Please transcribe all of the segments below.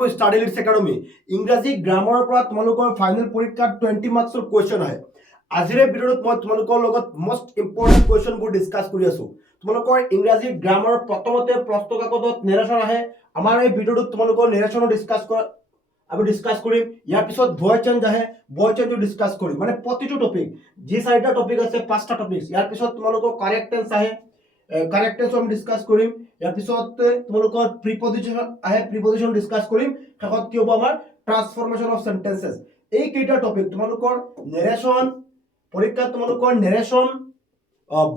Two study lids academy ইংৰাজী গ্ৰামাৰৰ পৰা তোমালোকৰ ফাইনেল পৰীক্ষাত 20 মাৰ্কছৰ কুৱেশ্যন আহে। আজিৰ ভিডিঅ'ত মই তোমালোকৰ লগত মোষ্ট ইম্পৰ্টেণ্ট কুৱেশ্যনবোৰ ডিছকাছ কৰি আছো। তোমালোকৰ ইংৰাজী গ্ৰামাৰৰ প্ৰথমতে প্ৰশ্ন কাকতত নেৰেশ্যন আহে। আমাৰ এই ভিডিঅ'টোত তোমালোকৰ নেৰেশ্যনো আমি ডিছকাছ কৰিম। ইয়াৰ পিছত ভয়েস চেঞ্জ আহে, ভয়েস চেঞ্জো ডিছকাছ কৰিম। মানে প্ৰতিটো টপিক যি 4টা টপিক আছে 5টা টপিক। ইয়াৰ পিছত তোমালোকৰ কাৰেক্ট টেন্স আহে, কাৰেক্ট টেন্স আমি ডিছকাছ কৰিম। ইয়াৰ পিছত তোমালোকৰ প্ৰিপজিশন আহে, প্ৰিপজিশন ডিছকাছ কৰিম। শেষত কি হ'ব আমাৰ ট্ৰান্সফৰমেশন অফ সেন্টেন্সেস। এই কেইটা টপিক তোমালোকৰ নেৰেশ্যন পৰীক্ষাত তোমালোকৰ narration,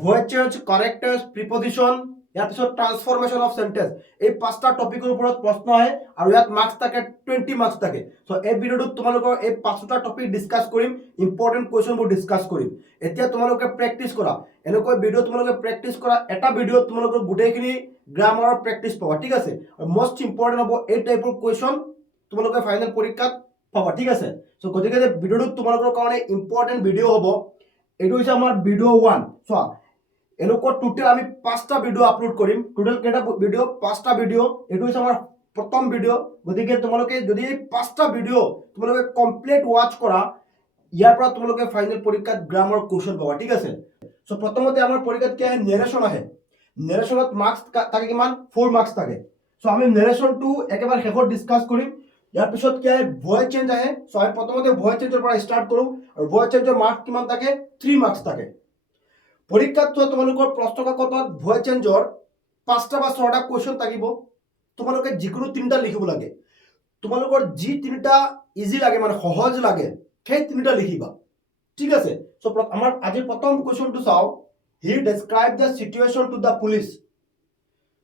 voice change, correct tense, preposition, ইয়াৰ পিছত ট্ৰান্সফৰমেশন অফ সেন্টেন্স, এই 5টা টপিকৰ ওপৰত প্ৰশ্ন আহে আৰু ইয়াত মাৰ্কস থাকে 20 মাৰ্কস থাকে। সো এই ভিডিঅ'টোত তোমালোকৰ এই 5টা টপিক ডিছকাছ কৰিম, ইম্পৰ্টেণ্ট কুৱেশ্যনবোৰ ডিছকাছ কৰিম। এতিয়া তোমালোকে প্ৰেক্টিছ কৰা, এনেকৈ ভিডিঅ' তোমালোকে প্ৰেক্টিছ কৰা। এটা ভিডিঅ'ত তোমালোকৰ গোটেইখিনি গ্ৰামাৰৰ প্ৰেক্টিছ পাবা, ঠিক আছে। আৰু মোষ্ট ইম্পৰ্টেণ্ট হ'ব এই টাইপৰ কুৱেশ্যন তোমালোকে ফাইনেল পৰীক্ষাত পাবা, ঠিক আছে। সো গতিকে যে ভিডিঅ'টোত তোমালোকৰ কাৰণে ইম্পৰ্টেণ্ট ভিডিঅ' হ'ব। এইটো হৈছে আমাৰ ভিডিঅ' 1। চোৱা, এনেকুৱা টোটেল আমি 5টা ভিডিঅ' আপলোড কৰিম। টোটেল কেইটা ভিডিঅ'? 5টা ভিডিঅ'। এইটো হৈছে আমাৰ প্ৰথম ভিডিঅ'। গতিকে তোমালোকে যদি এই 5টা ভিডিঅ' তোমালোকে কমপ্লিট ৱাচ কৰা, ইয়াৰ পৰা তোমালোকে ফাইনেল পৰীক্ষাত গ্ৰামাৰ কুৱেশ্যন পাবা, ঠিক আছে। সো প্ৰথমতে আমাৰ পৰীক্ষাত কি আহে? নেৰেশ্যন আহে। নেৰেশ্যনত মাৰ্কস থাকে কিমান? 4 মাৰ্কস থাকে। সো আমি নেৰেশ্যনটো একেবাৰে শেষত ডিছকাছ কৰিম। ইয়াৰ পিছত কি আহে? ভয়েস চেঞ্জ আহে। সো আমি প্ৰথমতে ভয়েস চেঞ্জৰ পৰা ষ্টাৰ্ট কৰোঁ। আৰু ভয়েস চেঞ্জৰ মাৰ্কস কিমান থাকে? 3 মাৰ্কস থাকে। পৰীক্ষাত তোমালোকৰ প্ৰশ্ন কাকতত ভয়েস চেঞ্জৰ 5টা বা 6টা কুৱেশ্যন থাকিব। তোমালোকে যিকোনো 3টা লিখিব লাগে। তোমালোকৰ যি 3টা ইজি লাগে, মানে সহজ লাগে, সেই 3টা লিখিবা, ঠিক আছে। সো আমাৰ আজিৰ প্ৰথম কুৱেশ্যনটো চাওঁ। He describe the situation to the police.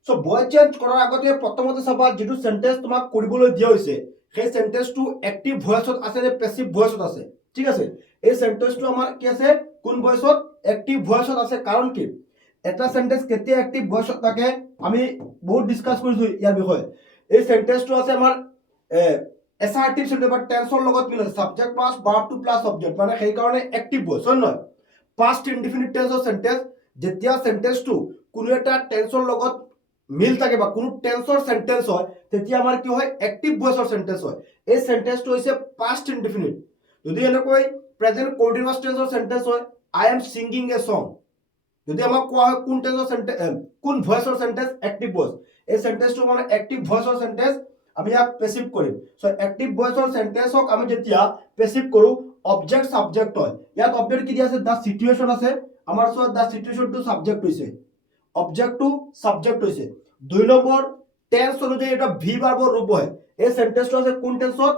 So voice change কৰাৰ আগতে প্ৰথমতে চাবা যিটো সেন্টেন্স তোমাক কৰিবলৈ দিয়া হৈছে, সেই সেন্টেন্সটো এক্টিভ ভয়েসত আছে নে পেসিভ ভয়েসত আছে, ঠিক আছে। এই সেন্টেন্সটো আমাৰ কি আছে? কোন ভয়েসত? এক্টিভ ভয়েসত আছে। কাৰণ কি এটা সেন্টেন্স কেতিয়া এক্টিভ ভয়েসত থাকে আমি বহুত ডিসকাস কৰিছো ইয়াৰ বিষয়ে। এই সেন্টেন্সটো আছে আমাৰ এছাৰ্টিভ সেন্টেন্স বা টেন্সৰ লগত মিল আছে, subject plus verb two plus object, মানে সেই কাৰণে এক্টিভ ভয়েস হয় নহয়। পাস্ট ইনডিফিনিট টেন্সৰ সেন্টেন্স, যেতিয়া সেন্টেন্সটো কোনো এটা টেন্সৰ লগত মিল থাকে বা কোনো টেন্সৰ সেন্টেন্স হয়, তেতিয়া আমাৰ কি হয়? এক্টিভ ভয়েসৰ সেন্টেন্স হয়। এই সেন্টেন্সটো হৈছে পাস্ট ইনডিফিনিট। যদি এনেকৈ প্ৰেজেন্ট কন্টিনিউয়াস টেন্সৰ সেন্টেন্স হয়, I am singing a song, যদি আমাক কোৱা হয় কোন টেন্সৰ সেন্টেন্স, কোন ভয়েসৰ সেন্টেন্স? Active voice. এই সেন্টেন্সটো মানে এক্টিভ ভয়েসৰ সেন্টেন্স, আমি ইয়াক পেসিভ কৰিম। সো এক্টিভ ভয়েসৰ সেন্টেন্সক আমি যেতিয়া পেসিভ কৰো, অবজেক্ট সাবজেক্ট হয়। ইয়াত অবজেক্ট কি দিয়া আছে? দা সিচুৱেশ্যন আছে। আমাৰ ওচৰত দা সিচুৱেশ্যনটো সাবজেক্ট হৈছে, অবজেক্টটো সাবজেক্ট হৈছে। 2 নম্বৰ টেন্স অনুযায়ী এটা ভি ভাৰ্বৰ ৰূপ হয়। এই সেন্টেন্সটো আছে কোন টেন্সত?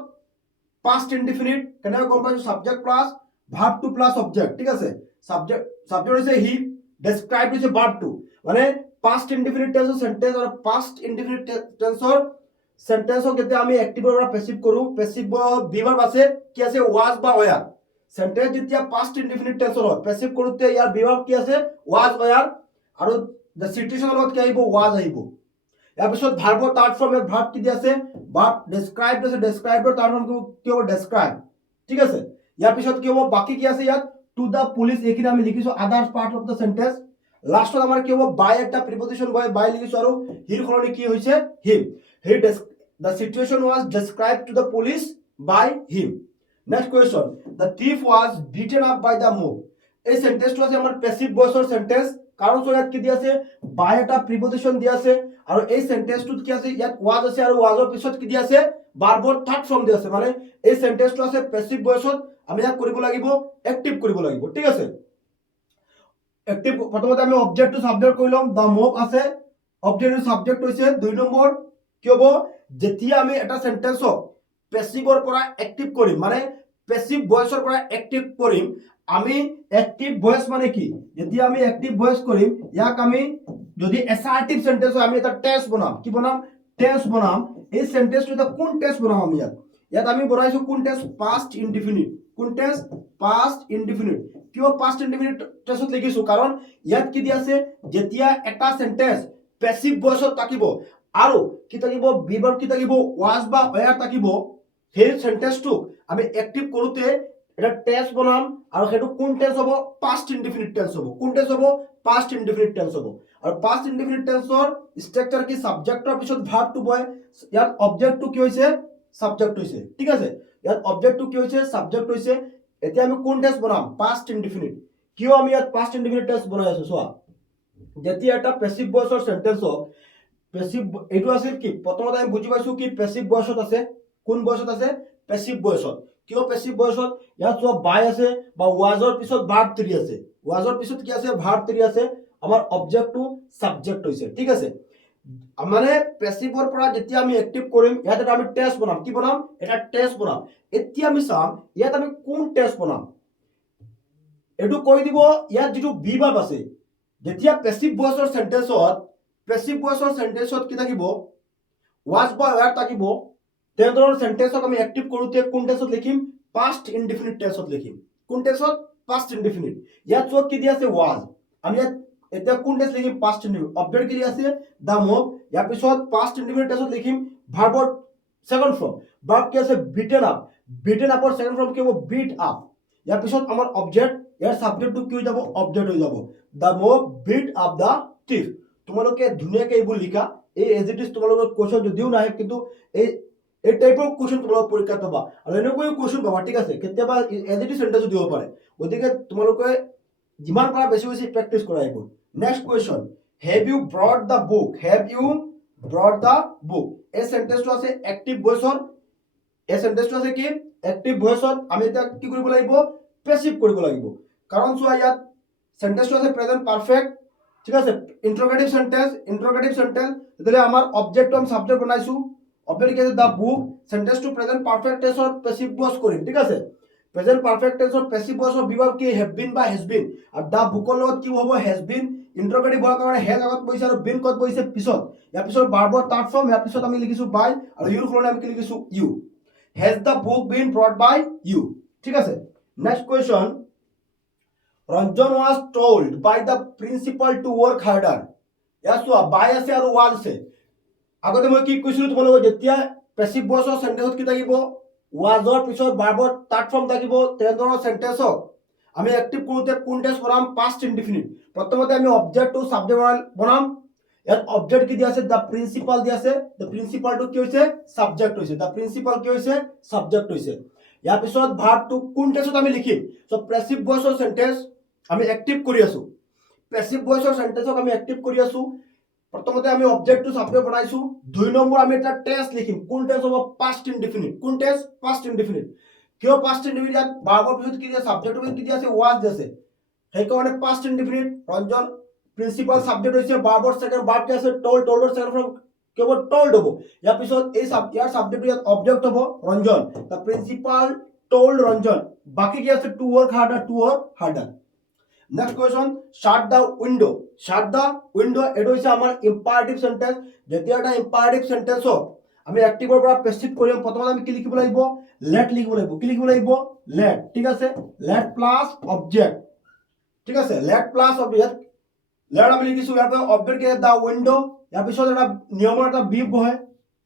Past indefinite. কেনেকৈ গম পাইছো? Subject plus verb two plus object, ঠিক আছে। সাবজেক্ট হৈছে হি, ডেসক্রাইব হৈছে ভার্ব টু, মানে পাস্ট ইনডিফিনিট টেন্সৰ সেন্টেন্স আৰু পাস্ট ইনডিফিনিট টেন্সৰ সেন্টেন্সক যেতিয়া আমি এক্টিভৰ পৰা পেসিভ কৰো, পেসিভ ভি ভাৰ্ব আছে, কি আছে? ওয়াজ বা ওয়াৰ। সেন্টেন্স যেতিয়া পাস্ট ইনডিফিনিট টেন্সৰ হয়, পেসিভ কৰোতে ইয়াৰ ভি ভাৰ্ব কি আছে? ওয়াজ ওয়াৰ, আৰু দ্য সিচুৱেশ্যনৰ লগত কি আহিব? ওয়াজ আহিব। ইয়াৰ পিছত ভাৰ্বৰ থাৰ্ড ফৰ্ম, ভাৰ্ব কি দি আছে? ভাৰ্ব ডেসক্ৰাইব আছে, ডেসক্ৰাইবৰ থাৰ্ড ফৰ্ম কি হ'ব? ডেসক্ৰাইব, ঠিক আছে। ইয়াৰ পিছত কি হ'ব? বাকি কি আছে ইয়াত? টু দ্য পুলিচ, এইখিনি আমি লিখিছো আদাৰ পাৰ্ট অফ দ্য সেন্টেন্স। লাষ্টত আমাৰ কি হ'ব? বাই এটা প্ৰিপজিশন বাই লিখিছো, আৰু হিৰ সলনি কি হৈছে? হিম। The situation was described to the police by him. Next question. The thief was beaten up by the mob. এই সেন্টেন্সটো আছে আমাৰ পেসিভ ভয়েসৰ সেন্টেন্স। কাৰণ ইয়াত কি দি আছে? বাই এটা প্ৰিপজিশন দি আছে, আৰু এই সেন্টেন্সটোত কি আছে? ইয়াত ওয়াজ আছে, আৰু ওয়াজৰ পিছত কি দি আছে? ভাৰ্বৰ থাৰ্ড ফৰ্ম দি আছে, মানে এই সেন্টেন্সটো আছে পেসিভ ভয়েসত। আমি ইয়াক কৰিব লাগিব এক্টিভ কৰিব লাগিব, ঠিক আছে। এক্টিভ প্ৰথমতে আমি অবজেক্টটো সাবজেক্ট কৰি লম। দা মব আছে, অবজেক্টটো সাবজেক্ট হৈছে। 2 নম্বৰ কি হ'ব? যেতিয়া আমি এটা সেন্টেন্সক পেসিভৰ পৰা এক্টিভ কৰিম, মানে পেসিভ ভয়েসৰ পৰা এক্টিভ কৰিম, আমি এক্টিভ ভয়েস মানে কি? যেতিয়া আমি এক্টিভ ভয়েস কৰিম, ইয়াক আমি যদি এছাৰ্টিভ সেন্টেন্স হয়, আমি এটা টেন্স বনাম। কি বনাম? টেন্স বনাম। এই সেন্টেন্সটো এটা কোন টেন্স বনাম আমি? ইয়াত আমি বনাইছো কোন টেন্স? Past indefinite. কোন টেন্স? Past indefinite. কিয় পাস্ট ইনডিফিনিট টেন্সত লিখিছো? কাৰণ ইয়াত কি দি আছে? যেতিয়া এটা সেন্টেন্স পেসিভ ভয়েসত থাকিব আৰু কি থাকিব? ভি ভাৰ্ব কি থাকিব? ওয়াজ বা ওয়াৰ থাকিব, সেই সেন্টেন্সটো আমি এক্টিভ কৰোতে এটা টেন্স বনাম, আৰু সেইটো কোন টেন্স হ'ব? পাস্ট ইনডিফিনিট টেন্স হ'ব। কোন টেন্স হ'ব? পাস্ট ইনডিফিনিট টেন্স হ'ব। আৰু পাস্ট ইনডিফিনিট টেন্সৰ ষ্ট্ৰাকচাৰ কি? সাবজেক্টৰ পিছত ভাৰ্বটো বহে। ইয়াত অবজেক্টটো কি হৈছে? সাবজেক্ট হৈছে ঠিক আছে ইয়াত অবজেক্টটো কি হৈছে সাবজেক্ট হৈছে এতিয়া আমি কোন টেন্স বনাম পাস্ট ইনডিফিনিট কিয় আমি ইয়াত পাস্ট ইনডিফিনিট টেন্স বনাই আছো চোৱা যেতিয়া এটা পেসিভ ভয়েসৰ সেন্টেন্স হক পেসিভ এটো আছিল কি প্ৰথমতে আমি বুজি পাইছো কি পেসিভ ভয়েসত আছে কোন ভয়েসত আছে পেসিভ ভয়েসত কিয় পেসিভ ভয়েসত ইয়াত চোৱা বাই আছে বা ওয়াজৰ পিছত ভাৰ্ব 3 আছে ওয়াজৰ পিছত কি আছে ভাৰ্ব 3 আছে আমাৰ অবজেক্টটো সাবজেক্ট হৈছে ঠিক আছে মানে পেসিভৰ পৰা যেতিয়া আমি এক্টিভ কৰিম ইয়াত এটা আমি টেস্ট বনাম কি বনাম এটা টেস্ট বনাম এতিয়া আমি চাম ইয়াত আমি কোন টেস্ট বনাম এটো কৈ দিব ইয়াত যেটো বি ভার্ব আছে যেতিয়া পেসিভ ভয়েসৰ সেন্টেন্সত কি থাকিব ওয়াজ বা ওয়াৰ থাকিব তেনধৰণৰ সেন্টেন্সক আমি এক্টিভ কৰোতে কোন টেন্সত লিখিম পাস্ট ইনডিফিনিট টেন্সত লিখিম কোন টেন্সত পাস্ট ইনডিফিনিট ইয়াত চোৱা কি দিয়া আছে ওয়াজ আমি ইয়াত এটা কোন টেন্স লিখিম পাস্ট ইনডিফিনিট অবজেক্ট কি দিয়া আছে দা মব ইয়াৰ পিছত পাস্ট ইনডিফিনিট টেন্সত লিখিম ভাৰ্বৰ সেকেন্ড ফৰ্ম ভাৰ্ব কি আছে বিটেন আপৰ সেকেন্ড ফৰ্ম কি হ'ব বিট আপ ইয়াৰ পিছত আমাৰ অবজেক্ট ইয়াৰ সাবজেক্টটো কি হৈ যাব অবজেক্ট হৈ যাব দা মব বিট আপ দা টিফ তোমালোকে ধুনীয়াকৈ এইবোৰ লিখা এই এজ ইট ইজ তোমালোকৰ কোৱেশ্চন যদিও নাহে কিন্তু এই টাইপৰ কোৱেশ্চন তোমালোকৰ পৰীক্ষাত পাবা আৰু এনেকৈ কোৱেশ্চন পাবা ঠিক আছে কেতিয়াবা এজ ইট ইজ সেন্টেন্স দিব পাৰে গতিকে তোমালোকে যিমান পাৰা বেছি বেছি প্ৰেক্টিছ কৰা এইবোৰ next question have you brought the book এই সেন্টেন্সটো আছে এক্টিভ ভয়েসৰ এই সেন্টেন্সটো আছে কি এক্টিভ ভয়েসত আমি এটা কি কৰিব লাগিব পেসিভ কৰিব লাগিব কাৰণ চোৱা ইয়াত সেন্টেন্সটো আছে প্ৰেজেন্ট পাৰফেক্ট ঠিক আছে ইন্টাৰোগেটিভ সেন্টেন্স তেতিয়ালে আমাৰ অবজেক্টটো আমি সাবজেক্ট বনাইছো অবজেক্ট কি আছে দা বুক সেন্টেন্সটো প্রেজেন্ট পারফেক্ট টেন্সত পেসিভ ভয়েস কৰিম ঠিক আছে প্ৰেজেন্ট পাৰফেক্ট টেন্সত পেসিভ ভয়েসৰ বিভাগ কি হ্যাভ বিন বা হ্যাজ বিন আৰু দা বুকৰ লগত কি হ'ব হ্যাজ বিন ইন্টাৰোগেটিভ হোৱাৰ কাৰণে হ্যাজ আগত বহিছে আৰু বিন কত বহিছে পিছত ইয়াৰ পিছত ভাৰ্বৰ থাৰ্ড ফৰ্ম ইয়াৰ পিছত আমি লিখিছো বাই আৰু ইউৰ সলনি আমি কি লিখিছো you has the book been brought by you ঠিক আছে next question Ranjan was told by the principal to work harder. Yes, so by আছে আৰু was আছে আগতে মই কি কৈছিলো তোমালোকক যেতিয়া পেসিভ ভয়েসৰ সেন্টেন্সত কি থাকিব ওয়াজৰ পিছত ভাৰ্বৰ থাৰ্ড ফৰ্ম থাকিব তেনেধৰণৰ সেন্টেন্সক আমি এক্টিভ কৰোতে কোন টেন্স বনাম পাস্ট ইনডিফিনিট প্ৰথমতে আমি অবজেক্টটো সাবজেক্ট বনাম ইয়াত অবজেক্ট কি দিয়া আছে দা প্ৰিন্সিপাল দিয়া আছে দা প্ৰিন্সিপালটো কি হৈছে সাবজেক্ট হৈছে দা প্ৰিন্সিপাল কি হৈছে সাবজেক্ট হৈছে ইয়াৰ পিছত ভাৰ্বটো কোন টেন্সত আমি লিখিম সো পেসিভ ভয়েসৰ সেন্টেন্স আমি এক্টিভ কৰি আছো পেসিভ ভয়েসৰ সেন্টেন্সক আমি এক্টিভ কৰি আছো প্ৰথমতে আমি অবজেক্টটো সাবজেক্ট বনাইছো দুই নম্বৰ আমি এটা টেন্স লিখিম কোন টেন্স হ'ব পাস্ট ইনডিফিনিট কোন টেন্স পাস্ট ইনডিফিনিট কিয় পাস্ট ইনডিফিনিট ইয়াত ভাৰ্বৰ পিছত কি দিয়া সাবজেক্টৰ পিছত কি দিয়া আছে ওয়াজ দিয়া আছে সেইকাৰণে past indefinite Ranjan principal subject হৈছে ভাৰ্বৰ সেকেন্ড ভাৰ্ব কি আছে টোল্ড টোল্ডৰ সেকেন্ড ফৰ্ম কি হ'ব টোল্ড হ'ব ইয়াৰ পিছত এই ইয়াৰ সাবজেক্ট ইয়াত অবজেক্ট হ'ব ৰঞ্জন দা প্ৰিন্সিপাল টোল্ড ৰঞ্জন বাকি কি আছে to work harder Next question, shut the window. Shut the window. এটো হৈছে আমাৰ ইম্পাৰেটিভ সেন্টেন্স যেতিয়া এটা ইম্পাৰেটিভ সেন্টেন্স হ'ব আমি এক্টিভৰ পৰা পেসিভ কৰিম প্ৰথমতে আমি কি লিখিব লাগিব লেট লিখিব লাগিব কি লিখিব লাগিব লেট ঠিক আছে লেট প্লাস অবজেক্ট ঠিক আছে লেট প্লাস অবজেক্ট লেট আমি লিখিছো ইয়াৰ পৰা অবজেক্ট কি দা উইন্ডো ইয়াৰ পিছত এটা নিয়মৰ এটা বি বহে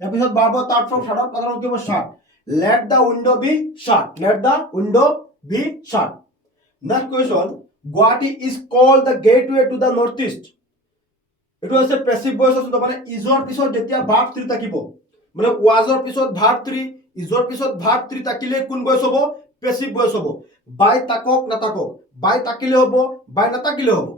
ইয়াৰ পিছত ভাৰ্বৰ থাৰ্ড ফৰ্ম শাটত কথাটো কি হ'ব shut let the window be shut let the window be shut next question Guwahati is called the gateway to the northeast. এটো আছে পেসিভ ভয়েস আছে মানে ইজৰ পিছত যেতিয়া ভাৰ্ব 3 থাকিব মানে ওয়াজৰ পিছত ভাৰ্ব 3 ইজৰ পিছত ভার্ব 3 থাকিলে কোন ভয়েস হ'ব পেসিভ ভয়েস হ'ব বাই তাকক নাতাকক বাই থাকিলে হ'ব বাই নাথাকিলে হ'ব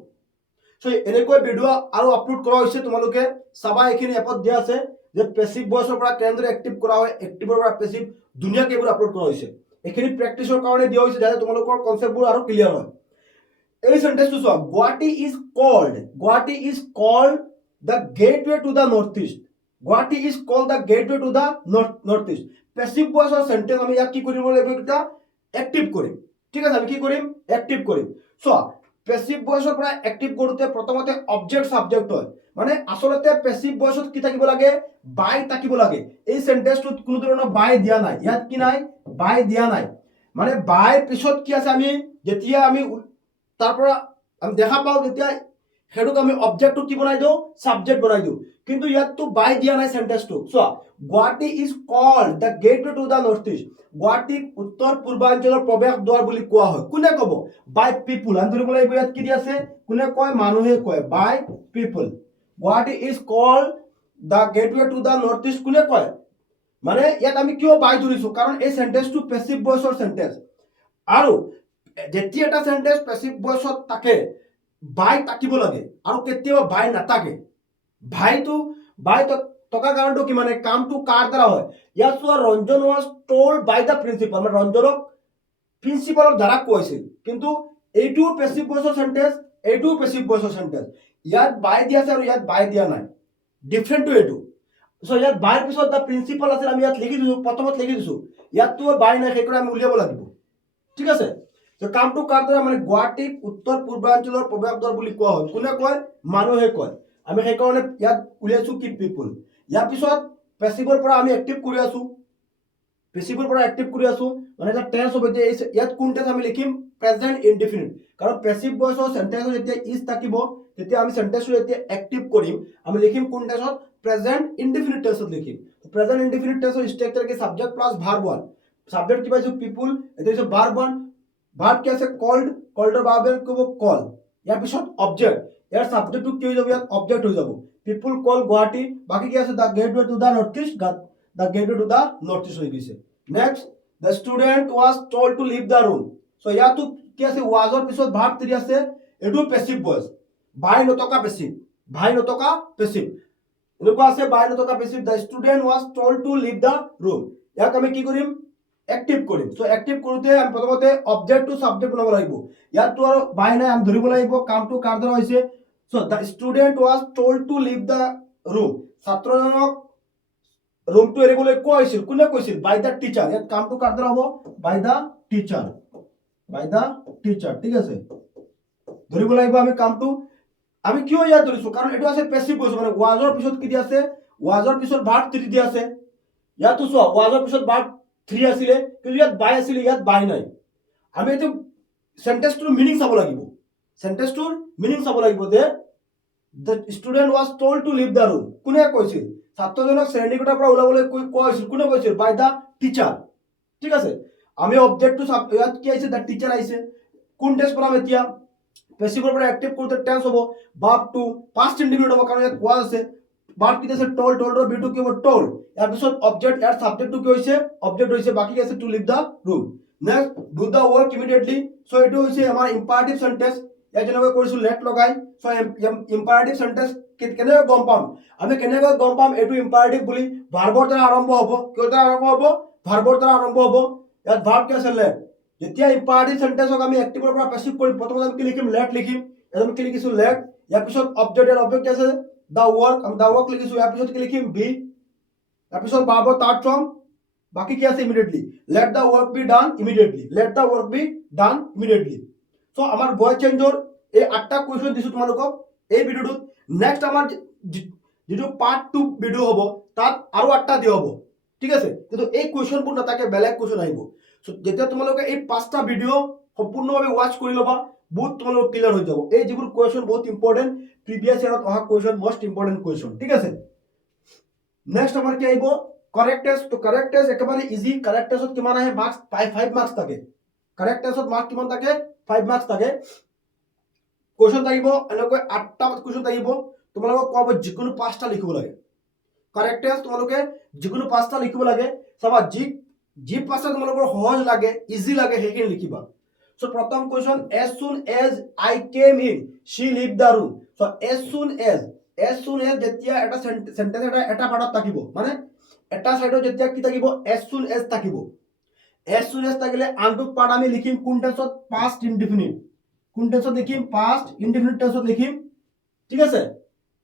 সো এনেকৈ ভিডিও আৰু আপলোড কৰা হৈছে তোমালোকে চাবা এখিনি এপত দিয়া আছে যে পেসিভ ভয়েসৰ পৰা কেনেদৰে এক্টিভ কৰা হয় এক্টিভৰ পৰা পেসিভ দুনিয়াকে এইবোৰ আপলোড কৰা হৈছে এখিনি প্ৰেক্টিছৰ কাৰণে দিয়া হৈছে যাতে তোমালোকৰ কনসেপ্টবোৰ আৰু ক্লিয়াৰ হয় এই সেন্টেন্সটো চোৱা Guwahati is called the gateway to the northeast Guwahati is called the gateway to the northeast passive ভয়েসৰ সেন্টেন্স আমি ইয়াক কি কৰিব লাগিব এটা এক্টিভ কৰিম ঠিক আছে আমি কি কৰিম এক্টিভ কৰিম চোৱা পেসিভ ভয়েসৰ পৰা এক্টিভ কৰোতে প্ৰথমতে অবজেক্ট সাবজেক্ট হয় মানে আসলতে পেসিভ ভয়েসত কি থাকিব লাগে বাই থাকিব লাগে এই সেন্টেন্সটোত কোনো ধৰণৰ বাই দিয়া নাই ইয়াত কি নাই বাই দিয়া নাই মানে বাই পিছত কি আছে আমি যেতিয়া আমি তারপর আমি দেখা পাও যেতিয়া হেডুক আমি অবজেক্টটো কি বনাই দিও সাবজেক্ট বনাই দিও কিন্তু ইয়াত তো বাই দিয়া নাই সেন্টেন্সটো so Guwahati is called the gateway to the northeast Guwahati উত্তৰ পূৰ্বাঞ্চলৰ প্ৰৱেশ দ্বাৰ বুলি কোৱা হয় কোনে কব বাই পিপল আমি ধৰিব লাগিব ইয়াত কি দি আছে কোনে কয় মানুহে কয় বাই পিপল Guwahati is called the gateway to the northeast কোনে কয় মানে ইয়াত আমি কিয় বাই ধৰিছো কাৰণ এই সেন্টেন্সটো পেসিভ ভয়েসৰ সেন্টেন্স আৰু যেতিয়া এটা সেন্টেন্স পেসিভ ভয়েসত থাকে বাই থাকিব লাগে আৰু কেতিয়াবা বাই নাথাকে বাই টকা কাৰণটো কি মানে কামটো কাৰ দ্বাৰা হয় ইয়াত চোৱা Ranjan was told by the principal মানে ৰঞ্জনক প্ৰিন্সিপালৰ দ্বাৰা কৈছিল কিন্তু এইটো পেসিভ ভয়েসৰ সেন্টেন্স এইটো পেসিভ ভয়েসৰ সেন্টেন্স ইয়াত বাই দিয়া আছে আৰু ইয়াত বাই দিয়া নাই ডিফাৰেন্টটো এইটো সো ইয়াত বাইৰ পিছত দা প্ৰিন্সিপাল আছিল আমি ইয়াত লিখি দিছো প্ৰথমত লিখি দিছো ইয়াতটো বাই নাই সেইকাৰণে আমি উলিয়াব লাগিব ঠিক আছে তো কামটো কাৰ দ্বাৰা মানে গুৱাহাটীক উত্তৰ পূৰ্বাঞ্চলৰ প্ৰৱেশদ্বাৰ বুলি কোৱা হয় কোনে কয় মানুহে কয় আমি সেইকাৰণে ইয়াত উলিয়াইছো কি পিপল ইয়াৰ পিছত পেসিভৰ পৰা আমি এক্টিভ কৰি আছো মানে এটা টেন্স হ'ব যে ইয়াত কোন টেন্স আমি লিখিম প্ৰেজেন্ট ইনডিফিনিট কাৰণ পেসিভ ভয়েসৰ সেন্টেন্সত যেতিয়া ইজ থাকিব তেতিয়া আমি সেন্টেন্সটো যেতিয়া এক্টিভ কৰিম আমি লিখিম কোন টেন্সত প্ৰেজেন্ট ইনডিফিনিট টেন্সত লিখিম প্ৰেজেন্ট ইনডিফিনিট টেন্সৰ স্ট্ৰাকচাৰ কি subject plus verb one subject কি পাইছো পিপল এটা হৈছে ভার্ব ওয়ান ভার্ব কি আছে কল্ডৰ ভাৰ্বেল কব কল ইয়াৰ পিছত অবজেক্ট ইয়াৰ সাবজেক্টটো কি হৈ যাব ইয়াত অবজেক্ট হৈ যাব পিপল কল গুৱাহাটী বাকি কি আছে the gateway to the north east the gateway to the north east হৈ গৈছে next the student was told to leave the room so ইয়াতো কি আছে ওয়াজৰ পিছত ভাৰ্ব 3 আছে এটো পেসিভ ভয়েস বাই নতকা পেসিভ এনেকুৱা আছে বাই নতকা passive the student was told to leave the room ইয়াক আমি কি কৰিম এক্টিভ কৰিম সো এক্টিভ কৰোতে আমি প্ৰথমতে অবজেক্ট টু সাবজেক্ট বনাব লাগিব ইয়াতো আৰু বাই নাই আমি ধৰিব লাগিব কামটো কাৰ দ্বাৰা হৈছে so the student was told to leave the room ছাত্ৰজনক ৰুমটো এৰিবলৈ কোৱা হৈছিল কোনে কৈছিল বাই দা টিচাৰ ইয়াত কামটো কাৰ দ্বাৰা হ'ব বাই দা টিচাৰ ঠিক আছে ধৰিব লাগিব আমি কামটো আমি কিয় ইয়াত ধৰিছো কাৰণ এটো আছে পেসিভ ভয়েস মানে ওয়াজৰ পিছত কি দি আছে ওয়াজৰ পিছত ভাৰ্ব 3 দি আছে ইয়াতো চোৱা ওয়াজৰ পিছত ভার্ব 3 আছিল কিন্তু ইয়াত বাই আছিল ইয়াত বাই নাই আমি এটো সেন্টেন্সটোৰ মিনিং চাব লাগিব যে the student was told to leave the room কোনে কৈছিল ছাত্ৰজনক শ্ৰেণীকোঠাৰ পৰা ওলাবলৈ কোৱা হৈছিল কোনে কৈছিল বাই দা টিচাৰ ঠিক আছে আমি অবজেক্টটো ইয়াত কি আছে দা টিচাৰ আছে কোন টেন্স বনাম এতিয়া পেসিভৰ পৰা এক্টিভ কৰোতে টেন্স হ'ব ভাৰ্ব টু পাস্ট ইনডিফিনিট হ'ব কাৰণ ইয়াত কোৱা আছে ভাৰ্ব কি আছে টোল্ড ৰ বিটো কি হ'ব টোল্ড ইয়াৰ পিছত অবজেক্ট ইয়াৰ সাবজেক্টটো কি হৈছে অবজেক্ট হৈছে বাকি কি আছে to leave the room next do the work immediately so এটো হৈছে আমাৰ ইম্পাৰেটিভ সেন্টেন্স ইয়াত যেনেকৈ কৰিছো লেট লগাই সো ইম্পাৰেটিভ সেন্টেন্স কেনেকৈ গম পাম আমি কেনেকৈ গম পাম এটো ইম্পাৰেটিভ বুলি ভাৰ্বৰ দ্বাৰা আৰম্ভ হ'ব কিয় দ্বাৰা আৰম্ভ হ'ব ভাৰ্বৰ দ্বাৰা আৰম্ভ হ'ব ইয়াত ভাৰ্ব কি আছে লেট যেতিয়া ইম্পাৰেটিভ সেন্টেন্সক আমি এক্টিভৰ পৰা পেসিভ কৰিম প্ৰথমতে আমি কি লিখিম লেট লিখিম ইয়াত আমি কি লিখিছো লেট ইয়াৰ পিছত অবজেক্ট ইয়াৰ অবজেক্ট আছে দা ওয়াৰ্ক আমি দা ওয়াৰ্ক লিখিছো ইয়াৰ পিছত কি লিখিম বি ইয়াৰ পিছত ভাৰ্বৰ থাৰ্ড ফৰ্ম বাকি কি আছে immediately let the work be done immediately so আমাৰ ভয়েস চেঞ্জৰ এই 8টা কোৱেশ্চন দিছো তোমালোকক এই ভিডিওটোত নেক্সট আমাৰ যেটো পাৰ্ট 2 ভিডিও হ'ব তাত আৰু 8টা দিয়া হ'ব ঠিক আছে কিন্তু এই কোৱেশ্চনবোৰ নাথাকে বেলেগ কোৱেশ্চন আহিব সো যেতিয়া তোমালোকে এই 5টা ভিডিও সম্পূৰ্ণভাৱে ওয়াচ কৰি লবা বহুত তোমালোক ক্লিয়াৰ হৈ যাব এই যিবোৰ কোৱেশ্চন বহুত ইম্পৰ্টেন্ট প্ৰিভিয়াস ইয়াৰত অহা কোৱেশ্চন মোস্ট ইম্পৰ্টেন্ট কোৱেশ্চন ঠিক আছে নেক্সট আমাৰ কি আহিব কাৰেক্ট টেস্ট তো কাৰেক্ট টেস্ট একেবাৰে ইজি কাৰেক্ট টেস্টত কিমান আহে মাৰ্কস 5 মাৰ্কস থাকে কাৰেক্ট টেস্টত মাৰ্ক কিমান থাকে 5 মাৰ্কস থাকে কোৱেশ্চন থাকিব এনেকৈ 8টা কোৱেশ্চন থাকিব তোমালোকক কোৱাব যিকোনো 5টা লিখিব লাগে কাৰেক্ট টেস্ট তোমালোকে যিকোনো 5টা লিখিব লাগে চাবা যি 5টা তোমালোকৰ সহজ লাগে ইজি লাগে সেইখিনি লিখিবা সো প্ৰথম question as soon as I came in she left the room so as soon as যেতিয়া এটা সেন্টেন্স এটা পাৰ্টত থাকিব মানে এটা সাইডত যেতিয়া কি থাকিব as soon as থাকিব as soon as থাকিলে আনটো পাৰ্ট আমি লিখিম কোন টেন্সত পাস্ট ইনডিফিনিট কোন টেন্সত লিখিম পাস্ট ইনডিফিনিট টেন্সত লিখিম ঠিক আছে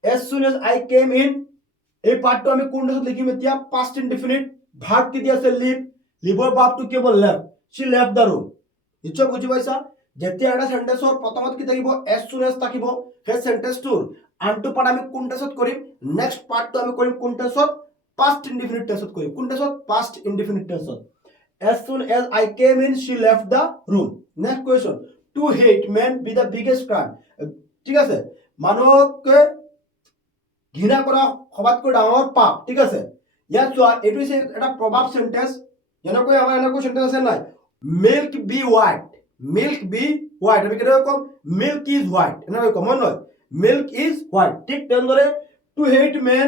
as soon as I came in এই পাৰ্টটো আমি কোন টেন্সত লিখিম এতিয়া পাস্ট ইনডিফিনিট ভাৰ্ব কি দি আছে লিভৰ ভার্বটো কি হ'ব left she left the room নিশ্চয় বুজি পাইছা যেতিয়া এটা সেন্টেন্সৰ প্ৰথমত কি থাকিব as soon as থাকিব সেই সেন্টেন্সটোৰ আনটো পাৰ্ট আমি কোন টেন্সত কৰিম নেক্সট পাৰ্টটো আমি কৰিম কোন টেন্সত পাস্ট ইনডিফিনিট টেন্সত কৰিম কোন টেন্সত পাস্ট ইনডিফিনিট টেন্সত as soon as I came in she left the room next question to hate men be the biggest crime ঠিক আছে মানুহকে ঘৃণা কৰা সবাতকৈ ডাঙৰ পাপ ঠিক আছে ইয়াত চোৱা এটো হৈছে এটা প্ৰভাৱ সেন্টেন্স যেনেকৈ আমাৰ এনেকৈ সেন্টেন্স আছে নাই milk be white আমি কেনেকৈ কম milk is white এনেকৈ কম নহয় milk is white ঠিক তেনেদৰে to hate men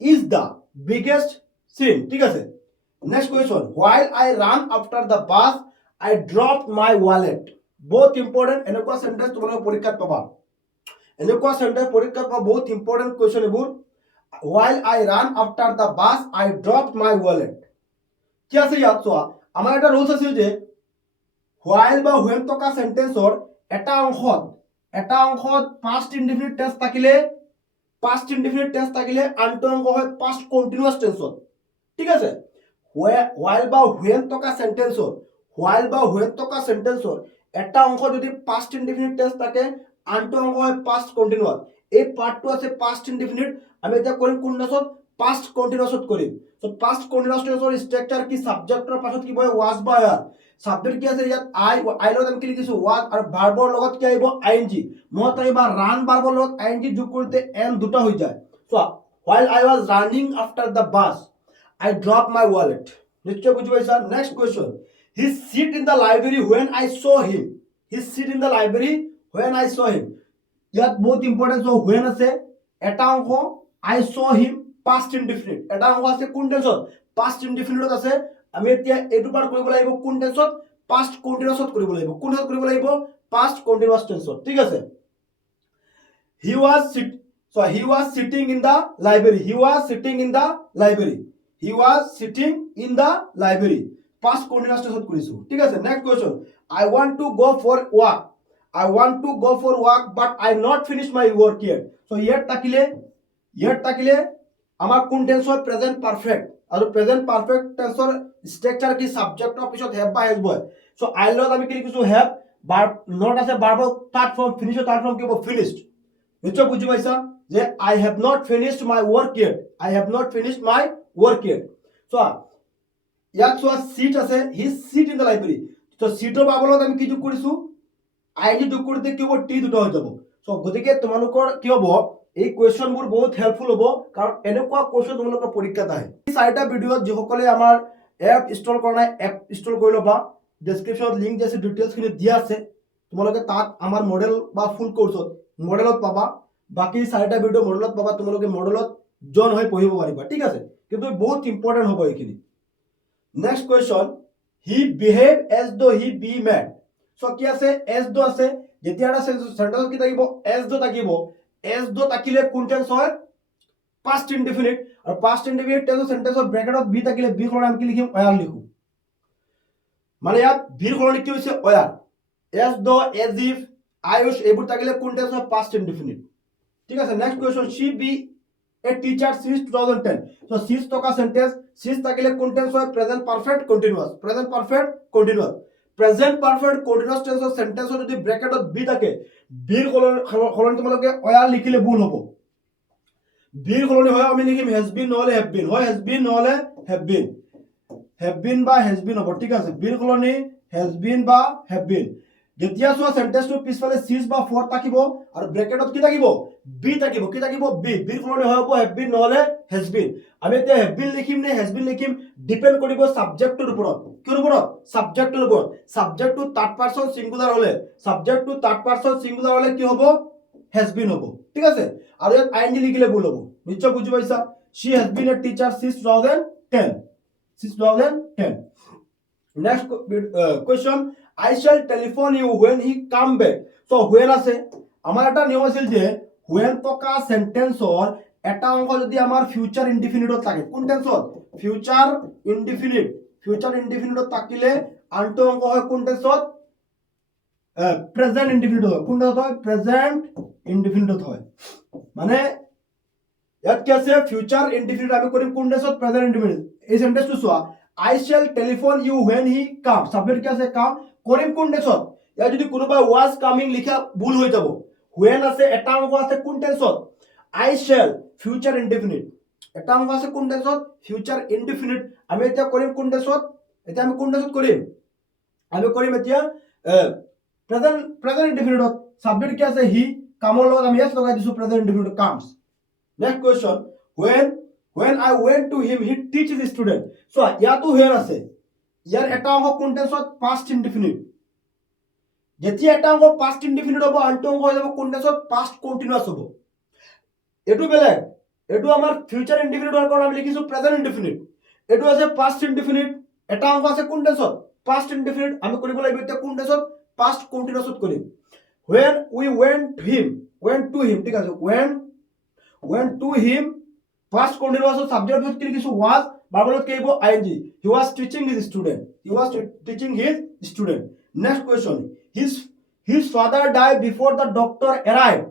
is the biggest sin ঠিক আছে Next question. While I ran after the bus, I dropped my wallet. Both important. এনেকুৱা sentence তোমালোকে পৰীক্ষাত পাবা। এনেকুৱা sentence পৰীক্ষাত পাবা বহুত important question এইবোৰ। While I ran after the bus, I dropped my wallet. কি আছে ইয়াত চোৱা আমাৰ এটা ৰুলছ আছিল যে while বা when থকা সেন্টেন্সৰ এটা অংশত past indefinite tense থাকিলে past indefinite tense থাকিলে আনটো অংশ হয় past continuous tense। ঠিক আছে while বা when থকা সেন্টেন্সৰ এটা অংশ যদি past indefinite tense থাকে আনটো অংশ হয় past continuous। এই পার্টটো আছে past indefinite আমি এটা কৰিম কোন টেন্সত past continuousত কৰিম। সো past continuous টেন্সৰ স্ট্ৰাকচাৰ কি সাবজেক্টৰ পাছত কি হয় was বা are। সাবজেক্ট কি আছে ইয়াত I লগত আমি কি লিখিছো was আৰু ভাৰ্বৰ লগত কি আহিব ing। মত আহিব run ভাৰ্বৰ লগত ing যোগ কৰিতে n দুটা হৈ যায়। So while I was running after the bus, I dropped my wallet. নিশ্চয় বুঝি পাইছা। Next question he sit in the library when I saw him. He sit in the library when I saw him. ইয়াত বহুত important so when আছে এটা অংশ I saw him past indefinite এটা অংশ আছে কোন টেন্সত past indefinite আছে আমি এতিয়া এটো পাৰ কৰিব লাগিব কোন টেন্সত past continuousত কৰিব লাগিব কোন টেন্সত কৰিব লাগিব past continuous টেন্সত। ঠিক আছে he was sitting in the library. He was sitting in the library. He was sitting in the library. Past continuous tense কৰিছো। ঠিক আছে next question I want to go for walk. I want to go for walk but I not finish my work yet. So yet থাকিলে আমাৰ কোন টেন্স হয় present perfect আৰু present perfect টেন্সৰ structure কি সাবজেক্টৰ পিছত have বা has বয়। সো I লগত আমি কি লিখিছো have verb not আছে ভাৰ্বৰ থাৰ্ড ফৰ্ম ফিনিশৰ থাৰ্ড ফর্ম কি হ'ব finished। নিশ্চয় বুঝি পাইছা যে I have not finished my work yet. I have not finished my work yet. So ইয়াত চোৱা সিট আছে হি সিট ইন দ্য লাইব্ৰেৰী। তো সিটৰ বাবলত আমি কি যোগ কৰিছো আইনি যোগ কৰিতে কি হ'ব টি দুটা হৈ যাব। সো গতিকে তোমালোকৰ কি হ'ব এই কোয়েশ্চনবোৰ বহুত হেল্পফুল হ'ব কাৰণ এনেকুৱা কোয়েশ্চন তোমালোকৰ পৰীক্ষাত আহে। এই চাৰিটা ভিডিঅ'ত যিসকলে আমাৰ এপ ইনষ্টল কৰা নাই এপ ইনষ্টল কৰি ল'বা। ডেসক্ৰিপশ্যনত লিংক দি আছে ডিটেইলছখিনি দিয়া আছে তোমালোকে তাত আমাৰ মডেল বা ফুল কোৰ্সত মডেলত পাবা। বাকি চাৰিটা ভিডিঅ মডেলত পাবা তোমালোকে মডেলত জয়েন হৈ পঢ়িব পাৰিবা। ঠিক আছে কিন্তু বহুত ইম্পৰ্টেন্ট হ'ব এইখিনি। Next question he behave as though he be mad. So কি আছে as though আছে যেতিয়া এটা সেন্টেন্স কি থাকিব as though থাকিলে কোন টেন্স হয় past indefinite আৰু past indefinite সেন্টেন্সৰ ব্র্যাকেটত বি থাকিলে বি সলনি আমি কি লিখিম were লিখো। মানে ইয়াত বিৰ সলনি কি হৈছে were as though as if I wish এইবোৰ থাকিলে কোন টেন্স হয় past indefinite। ঠিক আছে next question she be a teacher since 2010. So since থকা সেন্টেন্স since থাকিলে কোন টেন্স হয় present perfect continuous present perfect continuous টেন্সৰ সেন্টেন্সৰ যদি ব্ৰ্যাকেটত বি থাকে বিৰ সলনি তোমালোকে were লিখিলে ভুল হ'ব। বিৰ সলনি হয় আমি লিখিম has been নহলে have been হয় has been নহলে have been বা has been হ'ব। ঠিক আছে বিৰ সলনি has been বা have been। যেতিয়া চোৱা সেন্টেন্সটো পিছফালে সিজ বা ফৰ থাকিব আৰু ব্ৰ্যাকেটত কি থাকিব বি থাকিব কি থাকিব বি বিৰ সলনি হয় হ'ব have been নহলে has been। আমি এতিয়া have been লিখিম নে has been লিখিম ডিপেন্ড কৰিব সাবজেক্টৰ ওপৰত কিৰ ওপৰত সাবজেক্টৰ ওপৰত। সাবজেক্টটো থাৰ্ড পারসন সিঙ্গুলার হলে কি হ'ব has been হ'ব। ঠিক আছে আৰু ইয়াত আইএনজি লিখিলে ভুল হ'ব। নিশ্চয় বুজি পাইছা she has been a teacher since 2010 next question I shall telephone you when he come back. so when আছে আমাৰ এটা নিয়ম আছিল যে when থকা সেন্টেন্সৰ এটা অংশ যদি আমাৰ ফিউচাৰ ইনডিফিনিটত থাকে কোন টেন্সত ফিউচাৰ ইনডিফিনিটত থাকিলে আনটো অংশ হয় কোন টেন্সত প্রেজেন্ট ইনডিফিনিট হয় কোন টেন্সত হয় প্রেজেন্ট ইনডিফিনিটত হয়। মানে ইয়াত কি আছে ফিউচাৰ ইনডিফিনিট আমি কৰিম কোন টেন্সত প্ৰেজেন্ট ইনডিফিনিট। এই সেন্টেন্সটো চোৱা I shall telephone you when he come subject কি আছে কাম কৰিম কোন টেন্সত। ইয়াত যদি কোনোবা was coming লিখা ভুল হৈ যাব when আছে এটা অংশ আছে কোন টেন্সত I shall ফিউচাৰ ইনডিফিনিট এটা অংশ আছে কোন টেন্সত ফিউচাৰ ইনডিফিনিট। আমি এতিয়া কৰিম কোন টেন্সত কৰিম এতিয়া প্ৰেজেন্ট ইনডিফিনিটত সাবজেক্ট কি আছে হি কামৰ লগত আমি yes লগাই দিছো present indefinite comes. Next question when I went to him he teaches student. so ইয়াতো when আছে ইয়াৰ এটা অংশ কোন টেন্সত past indefinite। যেতিয়া এটা অংশ past indefinite হ'ব আনটো অংশ হৈ যাব কোন টেন্সত past continuous হ'ব। এটো বেলেগ এটো আমাৰ ফিউচাৰ ইনডিফিনিট হোৱাৰ কাৰণে আমি লিখিছো প্রেজেন্ট ইনডিফিনিট। এটো আছে past indefinite এটা অংশ আছে কোন টেন্সত past indefinite আমি কৰিব লাগিব এতিয়া কোন টেন্সত past continuousত কৰিম when we went to him ঠিক আছে went to him past continuous subject with কি লিখিছো was বাবলত কি হ'ব ing he was teaching his student next question his father died before the doctor arrived